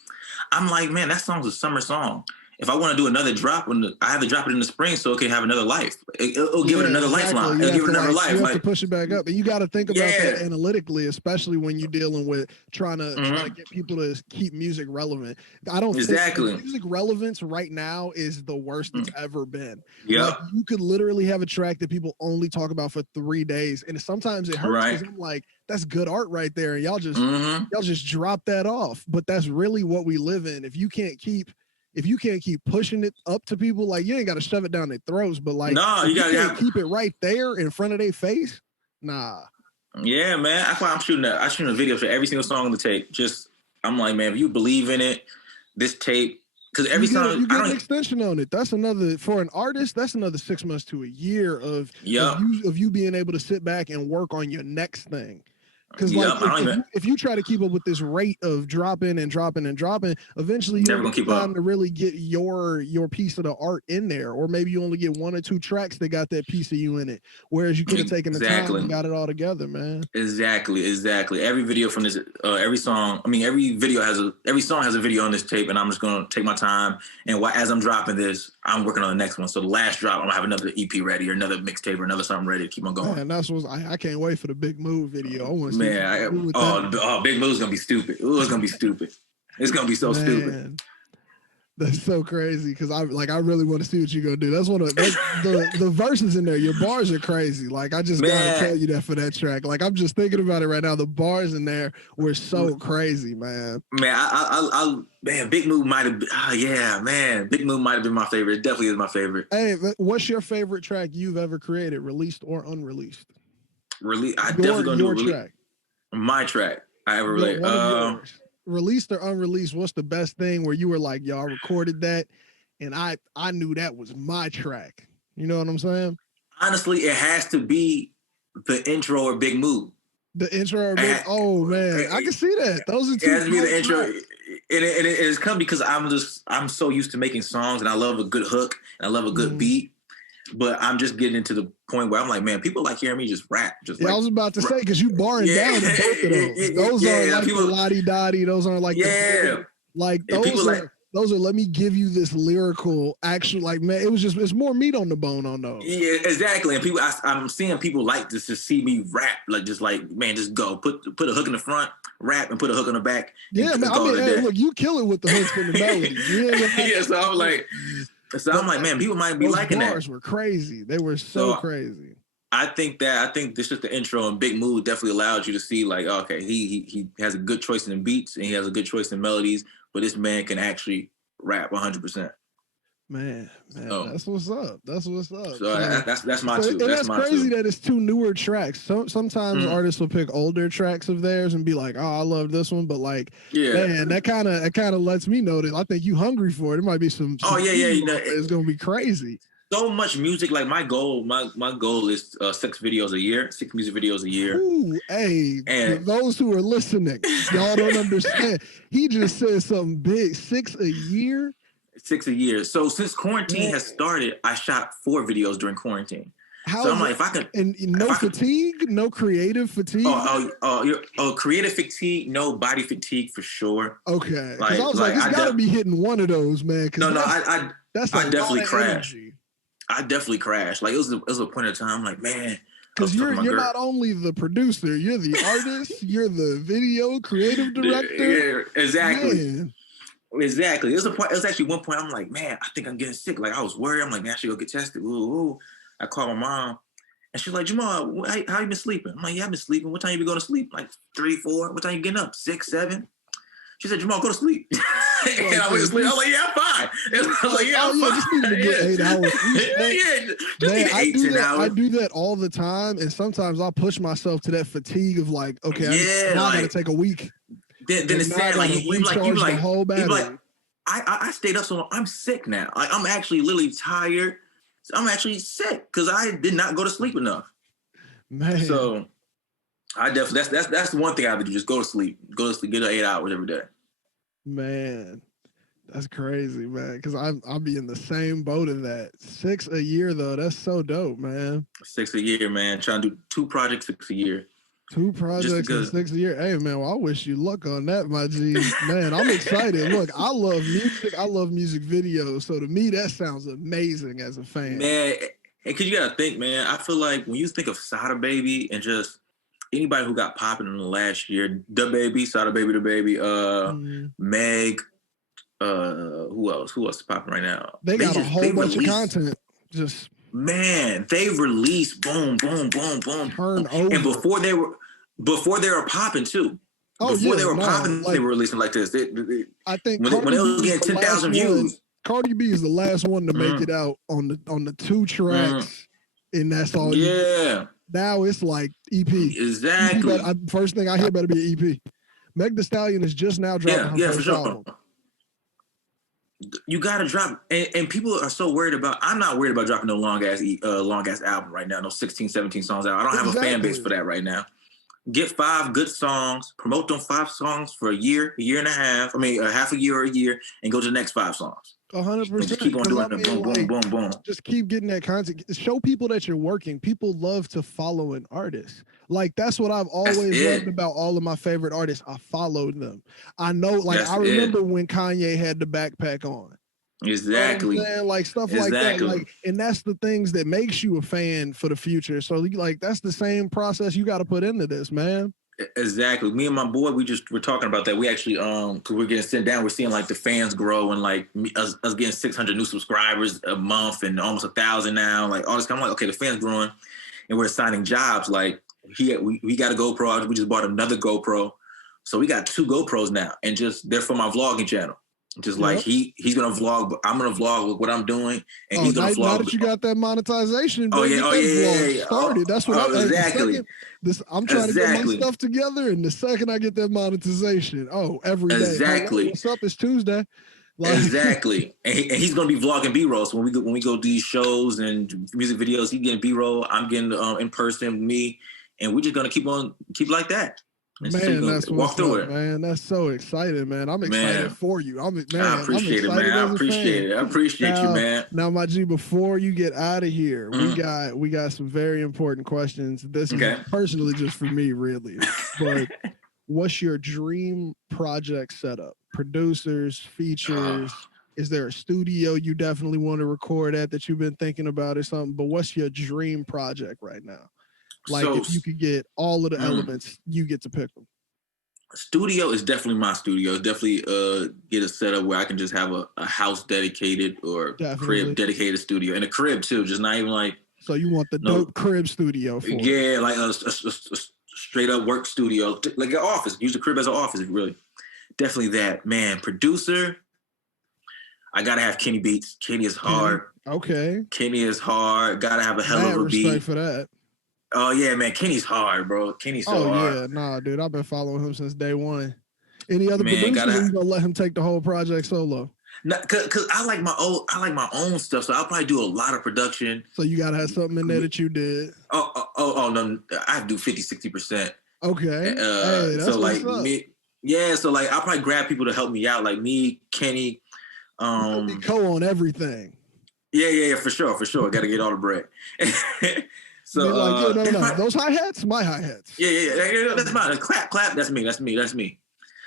I'm like, man, that song's a summer song. If I want to do another drop, I have to drop it in the spring so it can have another life. It'll give it another lifeline. It'll give it another life. You have to push it back up. And you got to think about that analytically, especially when you're dealing with trying to get people to keep music relevant. I don't think music relevance right now is the worst it's ever been. Yeah. Like, you could literally have a track that people only talk about for 3 days. And sometimes it hurts because I'm like, that's good art right there. And y'all just drop that off. But that's really what we live in. If you can't keep pushing it up to people, like, you ain't got to shove it down their throats, but like, you gotta keep it right there in front of their face. Nah. Yeah, man. That's why I'm shooting a video for every single song on the tape. I'm like, man, if you believe in it, this tape, because every song you get an extension on it. That's another, for an artist, that's another 6 months to a year of you being able to sit back and work on your next thing. Because if you try to keep up with this rate of dropping, eventually you don't have time to really get your piece of the art in there. Or maybe you only get 1 or 2 tracks that got that piece of you in it. Whereas you could have taken the time and got it all together, man. Exactly. Every video from this, every song has a video on this tape, and I'm just gonna take my time. And as I'm dropping this, I'm working on the next one. So the last drop, I'm gonna have another EP ready, or another mixtape, or another something ready to keep on going. And that's what I can't wait for the Big Move video. I want to see. Man, Big Move's gonna be stupid. It's gonna be stupid. It's gonna be so stupid. That's so crazy, because I really want to see what you're gonna do. That's one of the verses in there. Your bars are crazy. Like, I just gotta tell you that for that track. Like, I'm just thinking about it right now. The bars in there were so crazy, man. Man, Big Move might have been. Big Move might have been my favorite. It definitely is my favorite. Hey, what's your favorite track you've ever created, released or unreleased? Definitely gonna do track. My track I ever related. Released or unreleased, what's the best thing where you were like, yo, I recorded that and I knew that was my track? You know what I'm saying? Honestly, it has to be the intro or Big Move. The intro or Big Oh man, I can see that. Those are two. It has to be the intro. And it's come because I'm so used to making songs, and I love a good hook and I love a good beat. But I'm just getting into the point where I'm like, man, people like hearing me just rap. I was about to say, because you barring down in both of those. Those aren't like the lottie-dottie. Those aren't like those are let me give you this lyrical action. Like, man, it's more meat on the bone on those. Yeah, exactly. And people, I'm seeing people like this to see me rap. Like, just like, man, just go put a hook in the front, rap, and put a hook on the back. Yeah, man. Look, you kill it with the hooks and the melody. Yeah, so I'm like. So I'm like, man, people might be liking that. Bars were crazy. They were so crazy. I think this is the intro, and Big Move definitely allows you to see, like, okay, he has a good choice in beats and he has a good choice in melodies, but this man can actually rap 100%. Man, that's what's up. That's what's up. So that's my two. That's crazy that it's 2 newer tracks. Sometimes artists will pick older tracks of theirs and be like, "Oh, I love this one," but like, man, that kind of lets me know that I think you hungry for it. It might be some it's gonna be crazy. So much music. Like, my goal is 6 videos a year, 6 music videos a year. Ooh, hey, and for those who are listening, y'all don't understand. He just said something big. 6 a year. 6 a year. So since quarantine has started, I shot 4 videos during quarantine. So I'm like, if I could, and no fatigue, no creative fatigue. Creative fatigue, no body fatigue for sure. Okay, because I was like, it's got to be hitting one of those, man. I definitely crashed. I definitely crashed. Like, it was a point of time. I'm like, man, Because you're not only the producer, you're the artist, you're the video creative director. Yeah, exactly. Man. Exactly. It was actually one point I'm like, man, I think I'm getting sick. Like I was worried. I'm like, man, I should go get tested. Ooh. I called my mom and she's like, Jamaal, how you been sleeping? I'm like, yeah, I've been sleeping. What time you been going to sleep? Like 3, 4. What time you getting up? 6, 7? She said, Jamaal, go to sleep. And I went to sleep. I was like, yeah, I'm fine. And I was like, yeah, I'm fine. Just need to get 8 hours. Just need 8, 10 hours. I do that all the time. And sometimes I'll push myself to that fatigue of like, okay, I got to take a week. Then it's sad. Like you like, I stayed up so long. I'm sick now. Like I'm actually literally tired. I'm actually sick because I did not go to sleep enough. Man. So I definitely that's the one thing I have to do. Just go to sleep. Go to sleep. Get 8 hours every day. Man, that's crazy, man. Because I'll be in the same boat of that. 6 a year though. That's so dope, man. 6 a year, man. Trying to do 2 projects 6 a year. 2 projects in 6 a year. Hey, man, well, I wish you luck on that, my G. Man, I'm excited. Look, I love music. I love music videos. So to me, that sounds amazing as a fan. Man, because you got to think, man, I feel like when you think of Sada Baby and just anybody who got popping in the last year, Sada Baby, Meg, who else? Who else is popping right now? They got a whole bunch of content. Just... Man, they released boom. Turn over. And before they were popping too. Before they were popping, they were releasing like this. I think when it was getting 10,000 views. Cardi B is the last one to make it out on the 2 tracks, and that's all. Yeah. Now it's like EP. Exactly. First thing I hear better be an EP. Meg Thee Stallion is just now dropping her first album. You gotta drop, and people are so worried about. I'm not worried about dropping no long ass album right now. No 16, 17 songs out. I don't have a fan base for that right now. Get 5 good songs, promote them 5 songs for a year and a half. I mean, a half a year or a year, and go to the next 5 songs. 100%. Just keep on doing it. Boom. Just keep getting that content. Show people that you're working. People love to follow an artist. Like that's what I've always loved about all of my favorite artists. I followed them. I know, like I remember when Kanye had the backpack on. Exactly. You know what I'm saying? Like stuff like that. Like, and that's the things that makes you a fan for the future. So like that's the same process you got to put into this, man. Exactly. Me and my boy, we're talking about that. We actually, cause we're getting sent down. We're seeing like the fans grow and like us getting 600 new subscribers a month and almost 1,000 now. Like all this kind of like, okay, the fans growing and we're assigning jobs. Like we got a GoPro. We just bought another GoPro. So we got 2 GoPros now and just they're for my vlogging channel. Just like he's gonna vlog, but I'm gonna vlog with what I'm doing, and he's gonna vlog. Now that you got that monetization, started. That's what I'm exactly. I'm trying to get my stuff together, and the second I get that monetization, every day. Exactly. What's up? It's Tuesday. Like, exactly, and he's gonna be vlogging B-roll. So when we go do these shows and music videos, he's getting B-roll. I'm getting in person, me, and we're just gonna keep like that. Man, that's what's up, man. That's so exciting, man. I'm excited for you. I appreciate it, man. I appreciate you, man. Now, my G, before you get out of here, we got some very important questions. This is personally just for me, really. But what's your dream project setup? Producers, features. Is there a studio you definitely want to record at that you've been thinking about or something? But what's your dream project right now? Like if you could get all of the elements, you get to pick them. Studio is definitely my studio. Definitely get a setup where I can just have a house dedicated or crib dedicated studio. And a crib too, just not even like. So you want the dope crib studio for it. Like a straight up work studio, like an office. Use the crib as an office, really. Definitely that. Man, producer, I gotta have Kenny Beats. Kenny is hard. Okay. Kenny is hard. Gotta have a hell of a beat. Respect for that. Oh, yeah, man. Kenny's hard, bro. Kenny's so hard. Oh, yeah. Nah, dude. I've been following him since day one. Any other producers, you gonna let him take the whole project solo? No, cause I like my own stuff, so I'll probably do a lot of production. So you gotta have something in there that you did. Oh no, I do 50-60%. Okay. That's so like me, so like I'll probably grab people to help me out, like me, Kenny. Be co on everything. Yeah, for sure. Gotta get all the bread. So no. Those hi-hats, my hi-hats. Yeah. That's mine. Clap. That's me.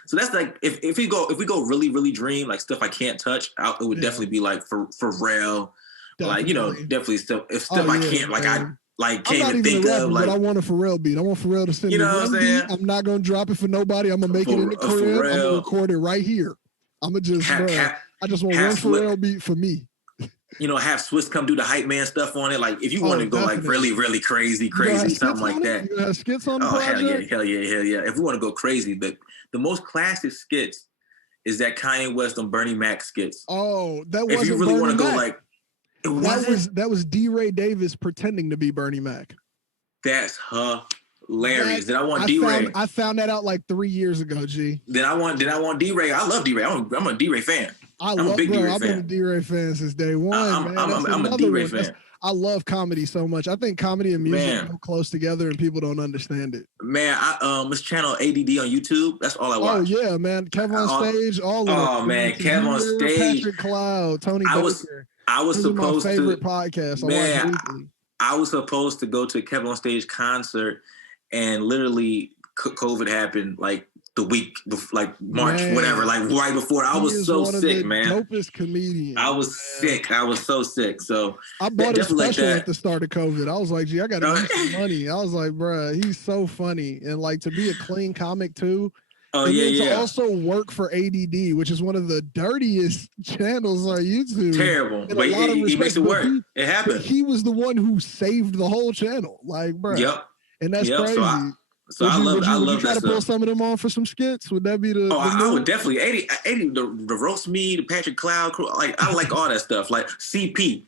So that's like if we go really, really dream, like stuff I can't touch, it would definitely be like for Pharrell. Like, definitely stuff. If stuff I can't, like like I'm can't not even even think a rapper, of. but I Like, want a Pharrell beat. I want Pharrell to send you me know what I'm one saying? beat. I'm not gonna drop it for nobody. I'm gonna make it in the crib. I'm gonna record it right here. I'm gonna just, I just want one Pharrell beat for me. You know, have Swiss come do the hype man stuff on it. Like, if you want to go like really, really crazy, something like that. You gonna have skits on the project? Hell yeah. If we want to go crazy, the most classic skits is that Kanye West and Bernie Mac skits. Oh, that wasn't if you really want to go Mac. Like, that was D. Ray Davis pretending to be Bernie Mac. That's hilarious. Then I want D. Ray. I found that out like 3 years ago. G. Then I want D. Ray. I love D. Ray. I'm a D. Ray fan. I'm a big D. Ray fan. I've been a D. Ray fan since day one. I'm a D. Ray fan. I love comedy so much. I think comedy and music go close together, and people don't understand it. Man, this channel ADD on YouTube. That's all I watch. Oh yeah, man. Kev on Stage. All of it. Oh man, Kev on Stage. Patrick Cloud. Tony Baker. I was supposed to. My favorite podcast. I was supposed to go to a Kev on Stage concert, and literally COVID happened like the week, like March, whatever, like right before. I was so sick, man. Dopest comedian. I was sick. I was so sick. So I bought a special at the start of COVID. I was like, gee, I got to make some money. I was like, bruh, he's so funny, and like to be a clean comic too. Oh, and yeah. To also work for ADD, which is one of the dirtiest channels on YouTube. Terrible. But he makes it work. It happened. He was the one who saved the whole channel. Like, bro. Yep. And that's crazy. So I love that. Would you try to pull some of them on for some skits? Would that be the? I would definitely. 80 the roast me, the Patrick Cloud crew. Like, I like all that stuff. Like CP,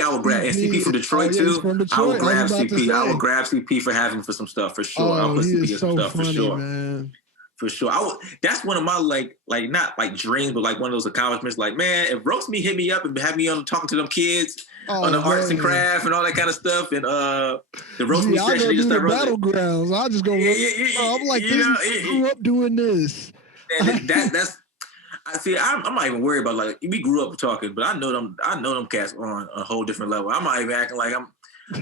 I would grab. And CP from Detroit too. I would grab CP. I would grab CP for having for some stuff for sure. I'll put CP in some stuff for sure. Man. For sure. That's one of my like not like dreams, but like one of those accomplishments. Like, man, if Roast Me hit me up and have me on talking to them kids on the arts and craft and all that kind of stuff, and the Roast Me session, they just start battlegrounds. I just go. I'm like, grew up doing this. And that's. I see. I'm not even worried about like we grew up talking, but I know them cats on a whole different level. I'm not even acting like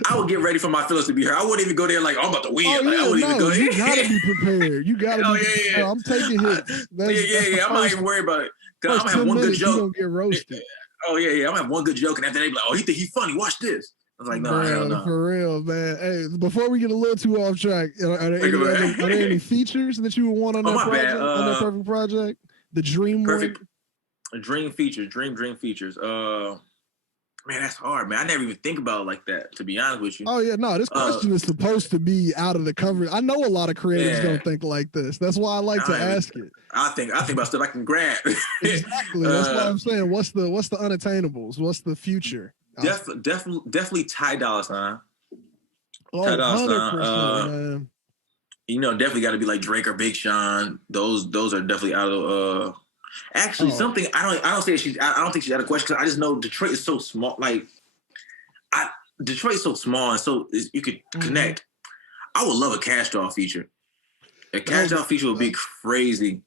I would get ready for my feelings to be heard. I wouldn't even go there like, I'm about to win. I wouldn't even go there. You gotta be prepared. You gotta be prepared. Yeah. I'm taking hits. I'm not even worried about it. Cause I'm gonna have one good joke. You gonna get roasted. I'm gonna have one good joke, and after they be like, oh, you think he's funny? Watch this. I was like, no, hell no. For real, man. Hey, before we get a little too off track, are there any features that you would want on that project? On that perfect project? The dream perfect dream features, dream features. Man, that's hard, man. I never even think about it like that, to be honest with you. Oh, yeah. No, this question is supposed to be out of the cover. I know a lot of creators don't think like this. That's why I like to ask it. I think about stuff I can grab. Exactly. That's why I'm saying, what's the unattainables? What's the future? Definitely Ty Dolla $ign. Oh, Ty Dolla $100, man. You know, definitely got to be like Drake or Big Sean. Those are definitely out of Actually, something I don't think she's out of question, because I just know Detroit is so small. Like, Detroit's so small, and so you could connect. I would love a Cash Doll feature. A Cash Doll feature would be crazy.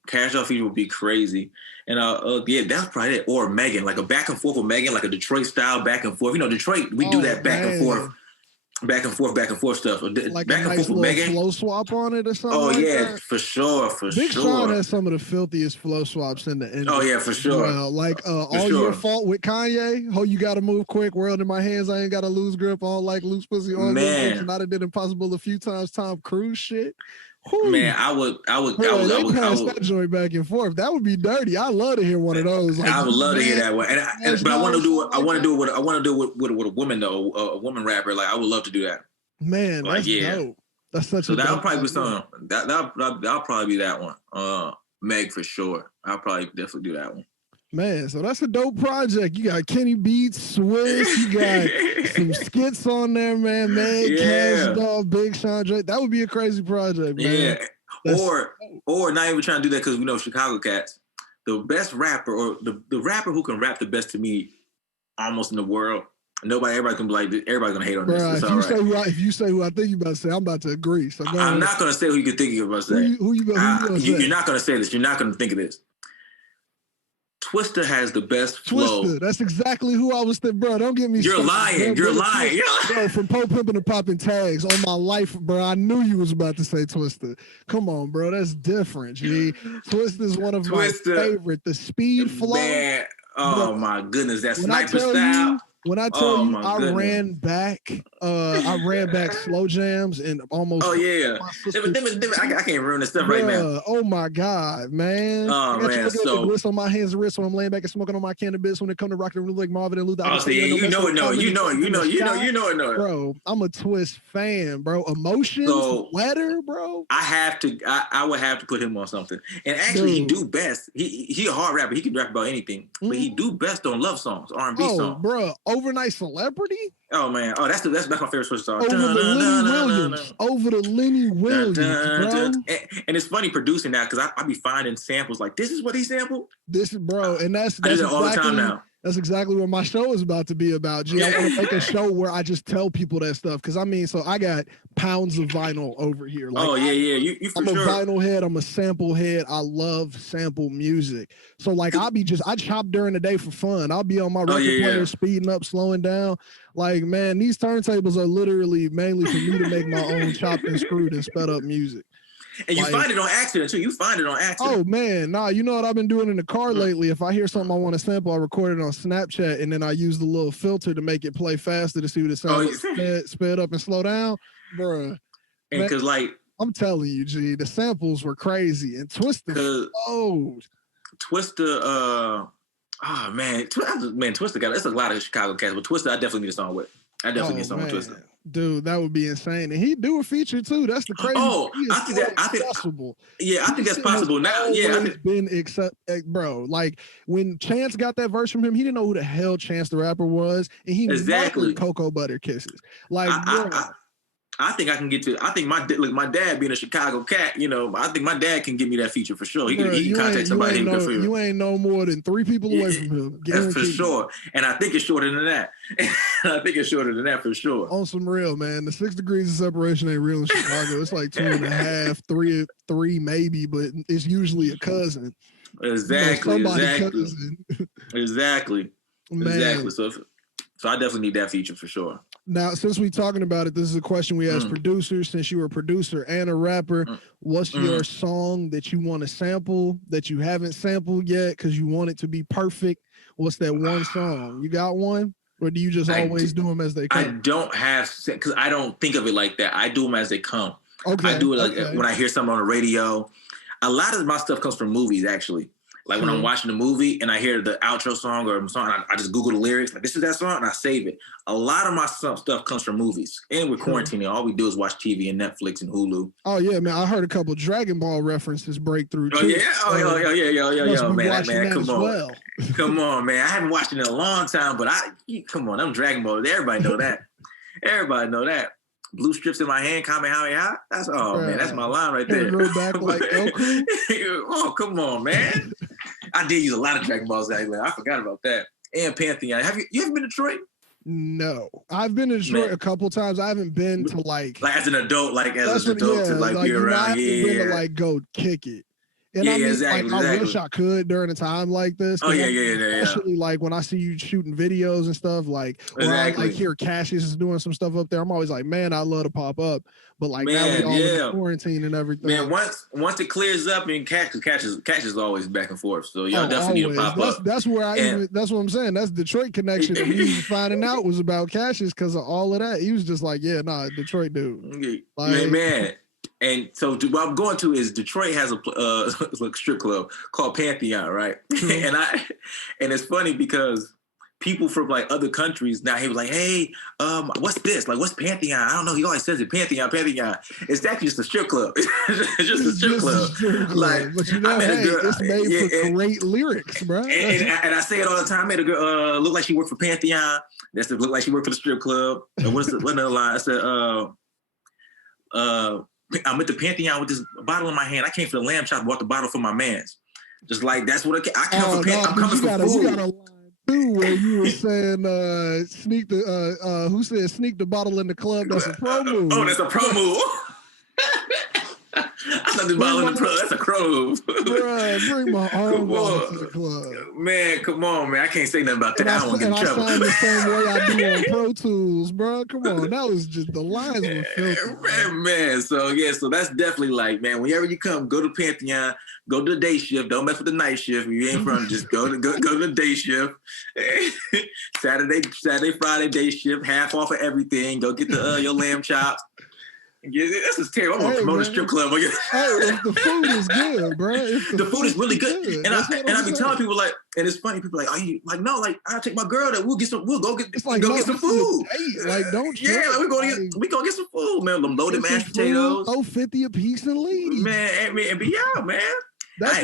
And that's probably it. Or Megan, like a back and forth with Megan, like a Detroit style back and forth. You know, Detroit, we do that back and forth stuff. Like back a nice and forth with Megan. Flow swap on it or something. Oh, like yeah, that. for sure. Big Sean has some of the filthiest flow swaps in the industry. Oh, yeah, for sure. All Your Fault with Kanye. Oh, you got to move quick. World in my hands. I ain't got to lose grip. All like loose pussy. All man. And I done did Impossible a few times. Tom Cruise shit. Whew. Man, I would pass that joint back and forth. That would be dirty. I love to hear one of those. Like, I would love to hear that one. But I want to do it with a woman though, a woman rapper. Like, I would love to do that. Man, that's dope. That's such a that'll probably be something. That'll probably be that one. Meg for sure. I'll probably definitely do that one. Man, so that's a dope project. You got Kenny Beats, Swiss, you got some skits on there, man. Meg, Cash Doll, Big Sean Drake. That would be a crazy project, man. Yeah. Or not even trying to do that, because we know Chicago cats. The best rapper, or the rapper who can rap the best to me almost in the world. Everybody can be like, everybody's gonna hate on this. It's if you say who I think you about to say, I'm about to agree. So I'm not gonna say who you think you're about to say. Who you gonna say? You're not gonna say this. You're not gonna think of this. Twista has the best flow. Twista, that's exactly who I was thinking, bro. Don't get me started. You're lying. Bro, from Pope Pimpin' to Poppin' Tags, on my life, bro, I knew you was about to say Twista. Come on, bro, that's different, G. Twista is one of my favorite. The speed flow. Man, oh bro, my goodness, that sniper style. When I tell you I goodness. ran back slow jams and almost. Oh yeah. I can't remember the stuff right now. Oh my God, man. Oh I got man. you looking at the gliss on my hands and wrists when I'm laying back and smoking on my cannabis when it come to rocking and roll like Marvin and Luther. Oh, see, you know it. Bro, I'm a Twist fan, bro. Emotions, Wetter, bro. I would have to put him on something. And actually, he do best. He a hard rapper. He can rap about anything, but he do best on love songs, R&B songs. Bro, Overnight Celebrity. Oh man, that's my favorite Twist song. Over the Lenny Williams, bro. And it's funny producing that because I be finding samples like this is what he sampled. This is bro, and that's I do that all the time now. That's exactly what my show is about to be about. G, I want to make a show where I just tell people that stuff. Cause I mean, so I got pounds of vinyl over here. Like, you for I'm sure. a vinyl head. I'm a sample head. I love sample music. So like, I chop during the day for fun. I'll be on my record player, speeding up, slowing down. Like, man, these turntables are literally mainly for me to make my own chopped and screwed and sped up music. And you find it on accident too. Oh man, nah, you know what I've been doing in the car lately? If I hear something I want to sample, I record it on Snapchat and then I use the little filter to make it play faster to see what it sounds like, sped up and slow down. Bruh. And because like I'm telling you, G, the samples were crazy and Twista. Twista, Twista got it's a lot of Chicago cats, but Twista I definitely need a song with. I definitely need a song with Twista. Dude, that would be insane. And he'd do a feature too. That's the crazy. Oh, I think that's possible now. Yeah, bro. Like when Chance got that verse from him, he didn't know who the hell Chance the Rapper was, and he murdered Cocoa Butter Kisses. Like, I think I can get to. I think my dad being a Chicago cat, you know, I think my dad can give me that feature for sure. He can contact somebody. You ain't no more than 3 people away from him. That's for sure. And I think it's shorter than that. For sure. On some real, man. The 6 degrees of separation ain't real in Chicago. It's like 2.5, 3 maybe, but it's usually a cousin. Exactly. Exactly. Man. So I definitely need that feature for sure. Now, since we're talking about it, this is a question we ask producers. Since you were a producer and a rapper, what's your song that you want to sample that you haven't sampled yet because you want it to be perfect? What's that one song? You got one? Or do you just always do them as they come? I don't have, because I don't think of it like that. I do them as they come. Okay. I do it like when I hear something on the radio. A lot of my stuff comes from movies, actually. Like when I'm watching a movie and I hear the outro song or song, I just Google the lyrics. Like, this is that song, and I save it. A lot of my stuff comes from movies. And with quarantining, all we do is watch TV and Netflix and Hulu. Oh yeah, man! I heard a couple Dragon Ball references break through too. Oh yeah, man! Come on, man! I haven't watched it in a long time, but come on, I'm Dragon Ball. Everybody know that. Blue strips in my hand, Kamehameha. That's man, that's my line right there. Back like Goku. Oh, come on, man. I did use a lot of Dragon Balls that I forgot about that. And Pantheon. You ever been to Detroit? No. I've been to Detroit a couple times. I haven't been to like as an adult, to be around. To like go kick it. And I wish I could during a time like this. Especially like when I see you shooting videos and stuff, like, or I like hear Cassius is doing some stuff up there. I'm always like, man, I love to pop up. But like now we all in quarantine and everything. Man, once it clears up and catches is always back and forth. So y'all definitely need to pop up. That's where that's what I'm saying. That's Detroit connection. We finding out was about Cassius because of all of that. He was just like, Detroit dude. Like, man. And so what I'm going to is Detroit has a strip club called Pantheon, right? And it's funny because people from like other countries now, he was like, hey, what's this? Like, what's Pantheon? I don't know. He always says it, Pantheon. It's actually just a strip club. It's just a strip club. Like, but you know, it's made for great lyrics, bro. And I say it all the time. I made a girl look like she worked for Pantheon. That's to look like she worked for the strip club. And what another line? I said, I'm at the Pantheon with this bottle in my hand. I came for the lamb chop, bought the bottle for my mans. Just like that's what I come for. I'm coming for food. You got a line too where you were saying who said sneak the bottle in the club? That's a pro move. Oh, that's a pro move. I $100 in the club. That's a crow move. Bruh, bring my arm to the club. Man, come on, man. I can't say nothing about that. I won't get in trouble. I sound the same way I do on Pro Tools, bro. Come on. That was just, the lines were filthy. Man. So, yeah, so that's definitely like, man, whenever you come, go to Pantheon, go to the day shift. Don't mess with the night shift. If you ain't from, just go to the day shift. Saturday, Friday, day shift. Half off of everything. Go get your lamb chops. Yeah, this is terrible. I'm gonna promote a strip club. Hey, if the food is good, bro. The food is really good. And I be telling people like, and it's funny. People like, are you like, no, like I'll take my girl that we'll go get some food. Like, don't you? Yeah, like, we gonna get some food, man. Them loaded mashed potatoes. $50 a piece and leave. Man, and be out, man. That's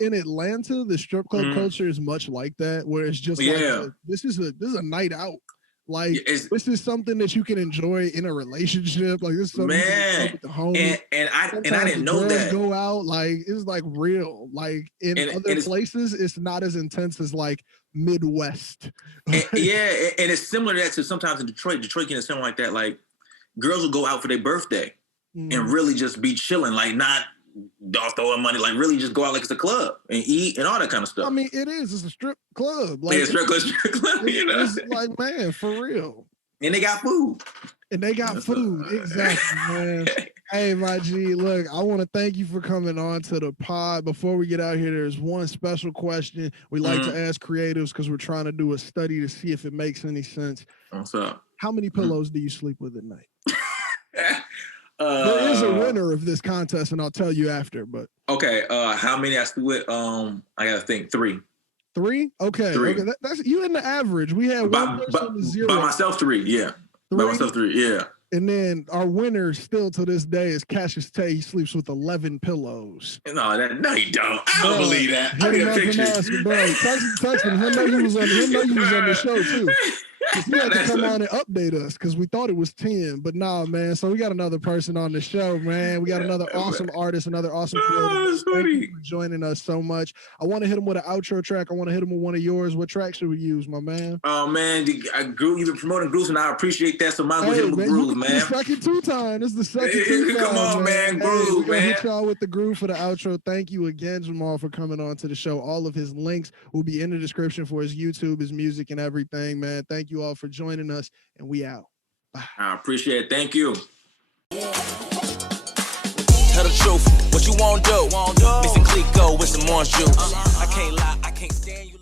in Atlanta, the strip club culture is much like that, where it's just like this is a night out. Like this is something that you can enjoy in a relationship. Like this is something you can with the homies. And I didn't know that. Go out like it's like real. Like in other places, it's not as intense as like Midwest. And it's similar to that to sometimes in Detroit. Detroit can something like that. Like girls will go out for their birthday and really just be chilling, like not throwing money, like really just go out like it's a club and eat and all that kind of stuff. I mean, it's a strip club. Like, it's strip club, you know. It's like, man, for real. And they got food. Exactly, man. Hey, my G, look, I want to thank you for coming on to the pod. Before we get out here, there's one special question we like to ask creatives because we're trying to do a study to see if it makes any sense. What's up? How many pillows do you sleep with at night? There is a winner of this contest, and I'll tell you after. But okay, how many I sleep with? I gotta think. 3. 3? Okay. 3. Okay, that's you in the average. We had one person to 0. By myself, 3. Yeah. 3? By myself, 3. Yeah. And then our winner still to this day is Cassius Tay. He sleeps with 11 pillows. No, you don't. I don't believe that. I need pictures. Bro, text him. He know you was on the show too. He had to come on and update us because we thought it was 10, but nah, man. So we got another person on the show, man. We got another awesome artist, another awesome creator. Thank you for joining us so much. I want to hit him with an outro track. I want to hit him with one of yours. What track should we use, my man? Oh man, you've been promoting grooves, and I appreciate that. So might as well hit him with grooves, man. The second 2 time. This is the second 2 time. Come on, man. Groove, man. Hit y'all with the groove for the outro. Thank you again, Jamaal, for coming on to the show. All of his links will be in the description for his YouTube, his music, and everything, man. Thank you all for joining us, and we out. Bye. I appreciate it. Thank you. Tell the truth, what you won't do. Missing Clico with some orange juice. I can't lie, I can't stand you.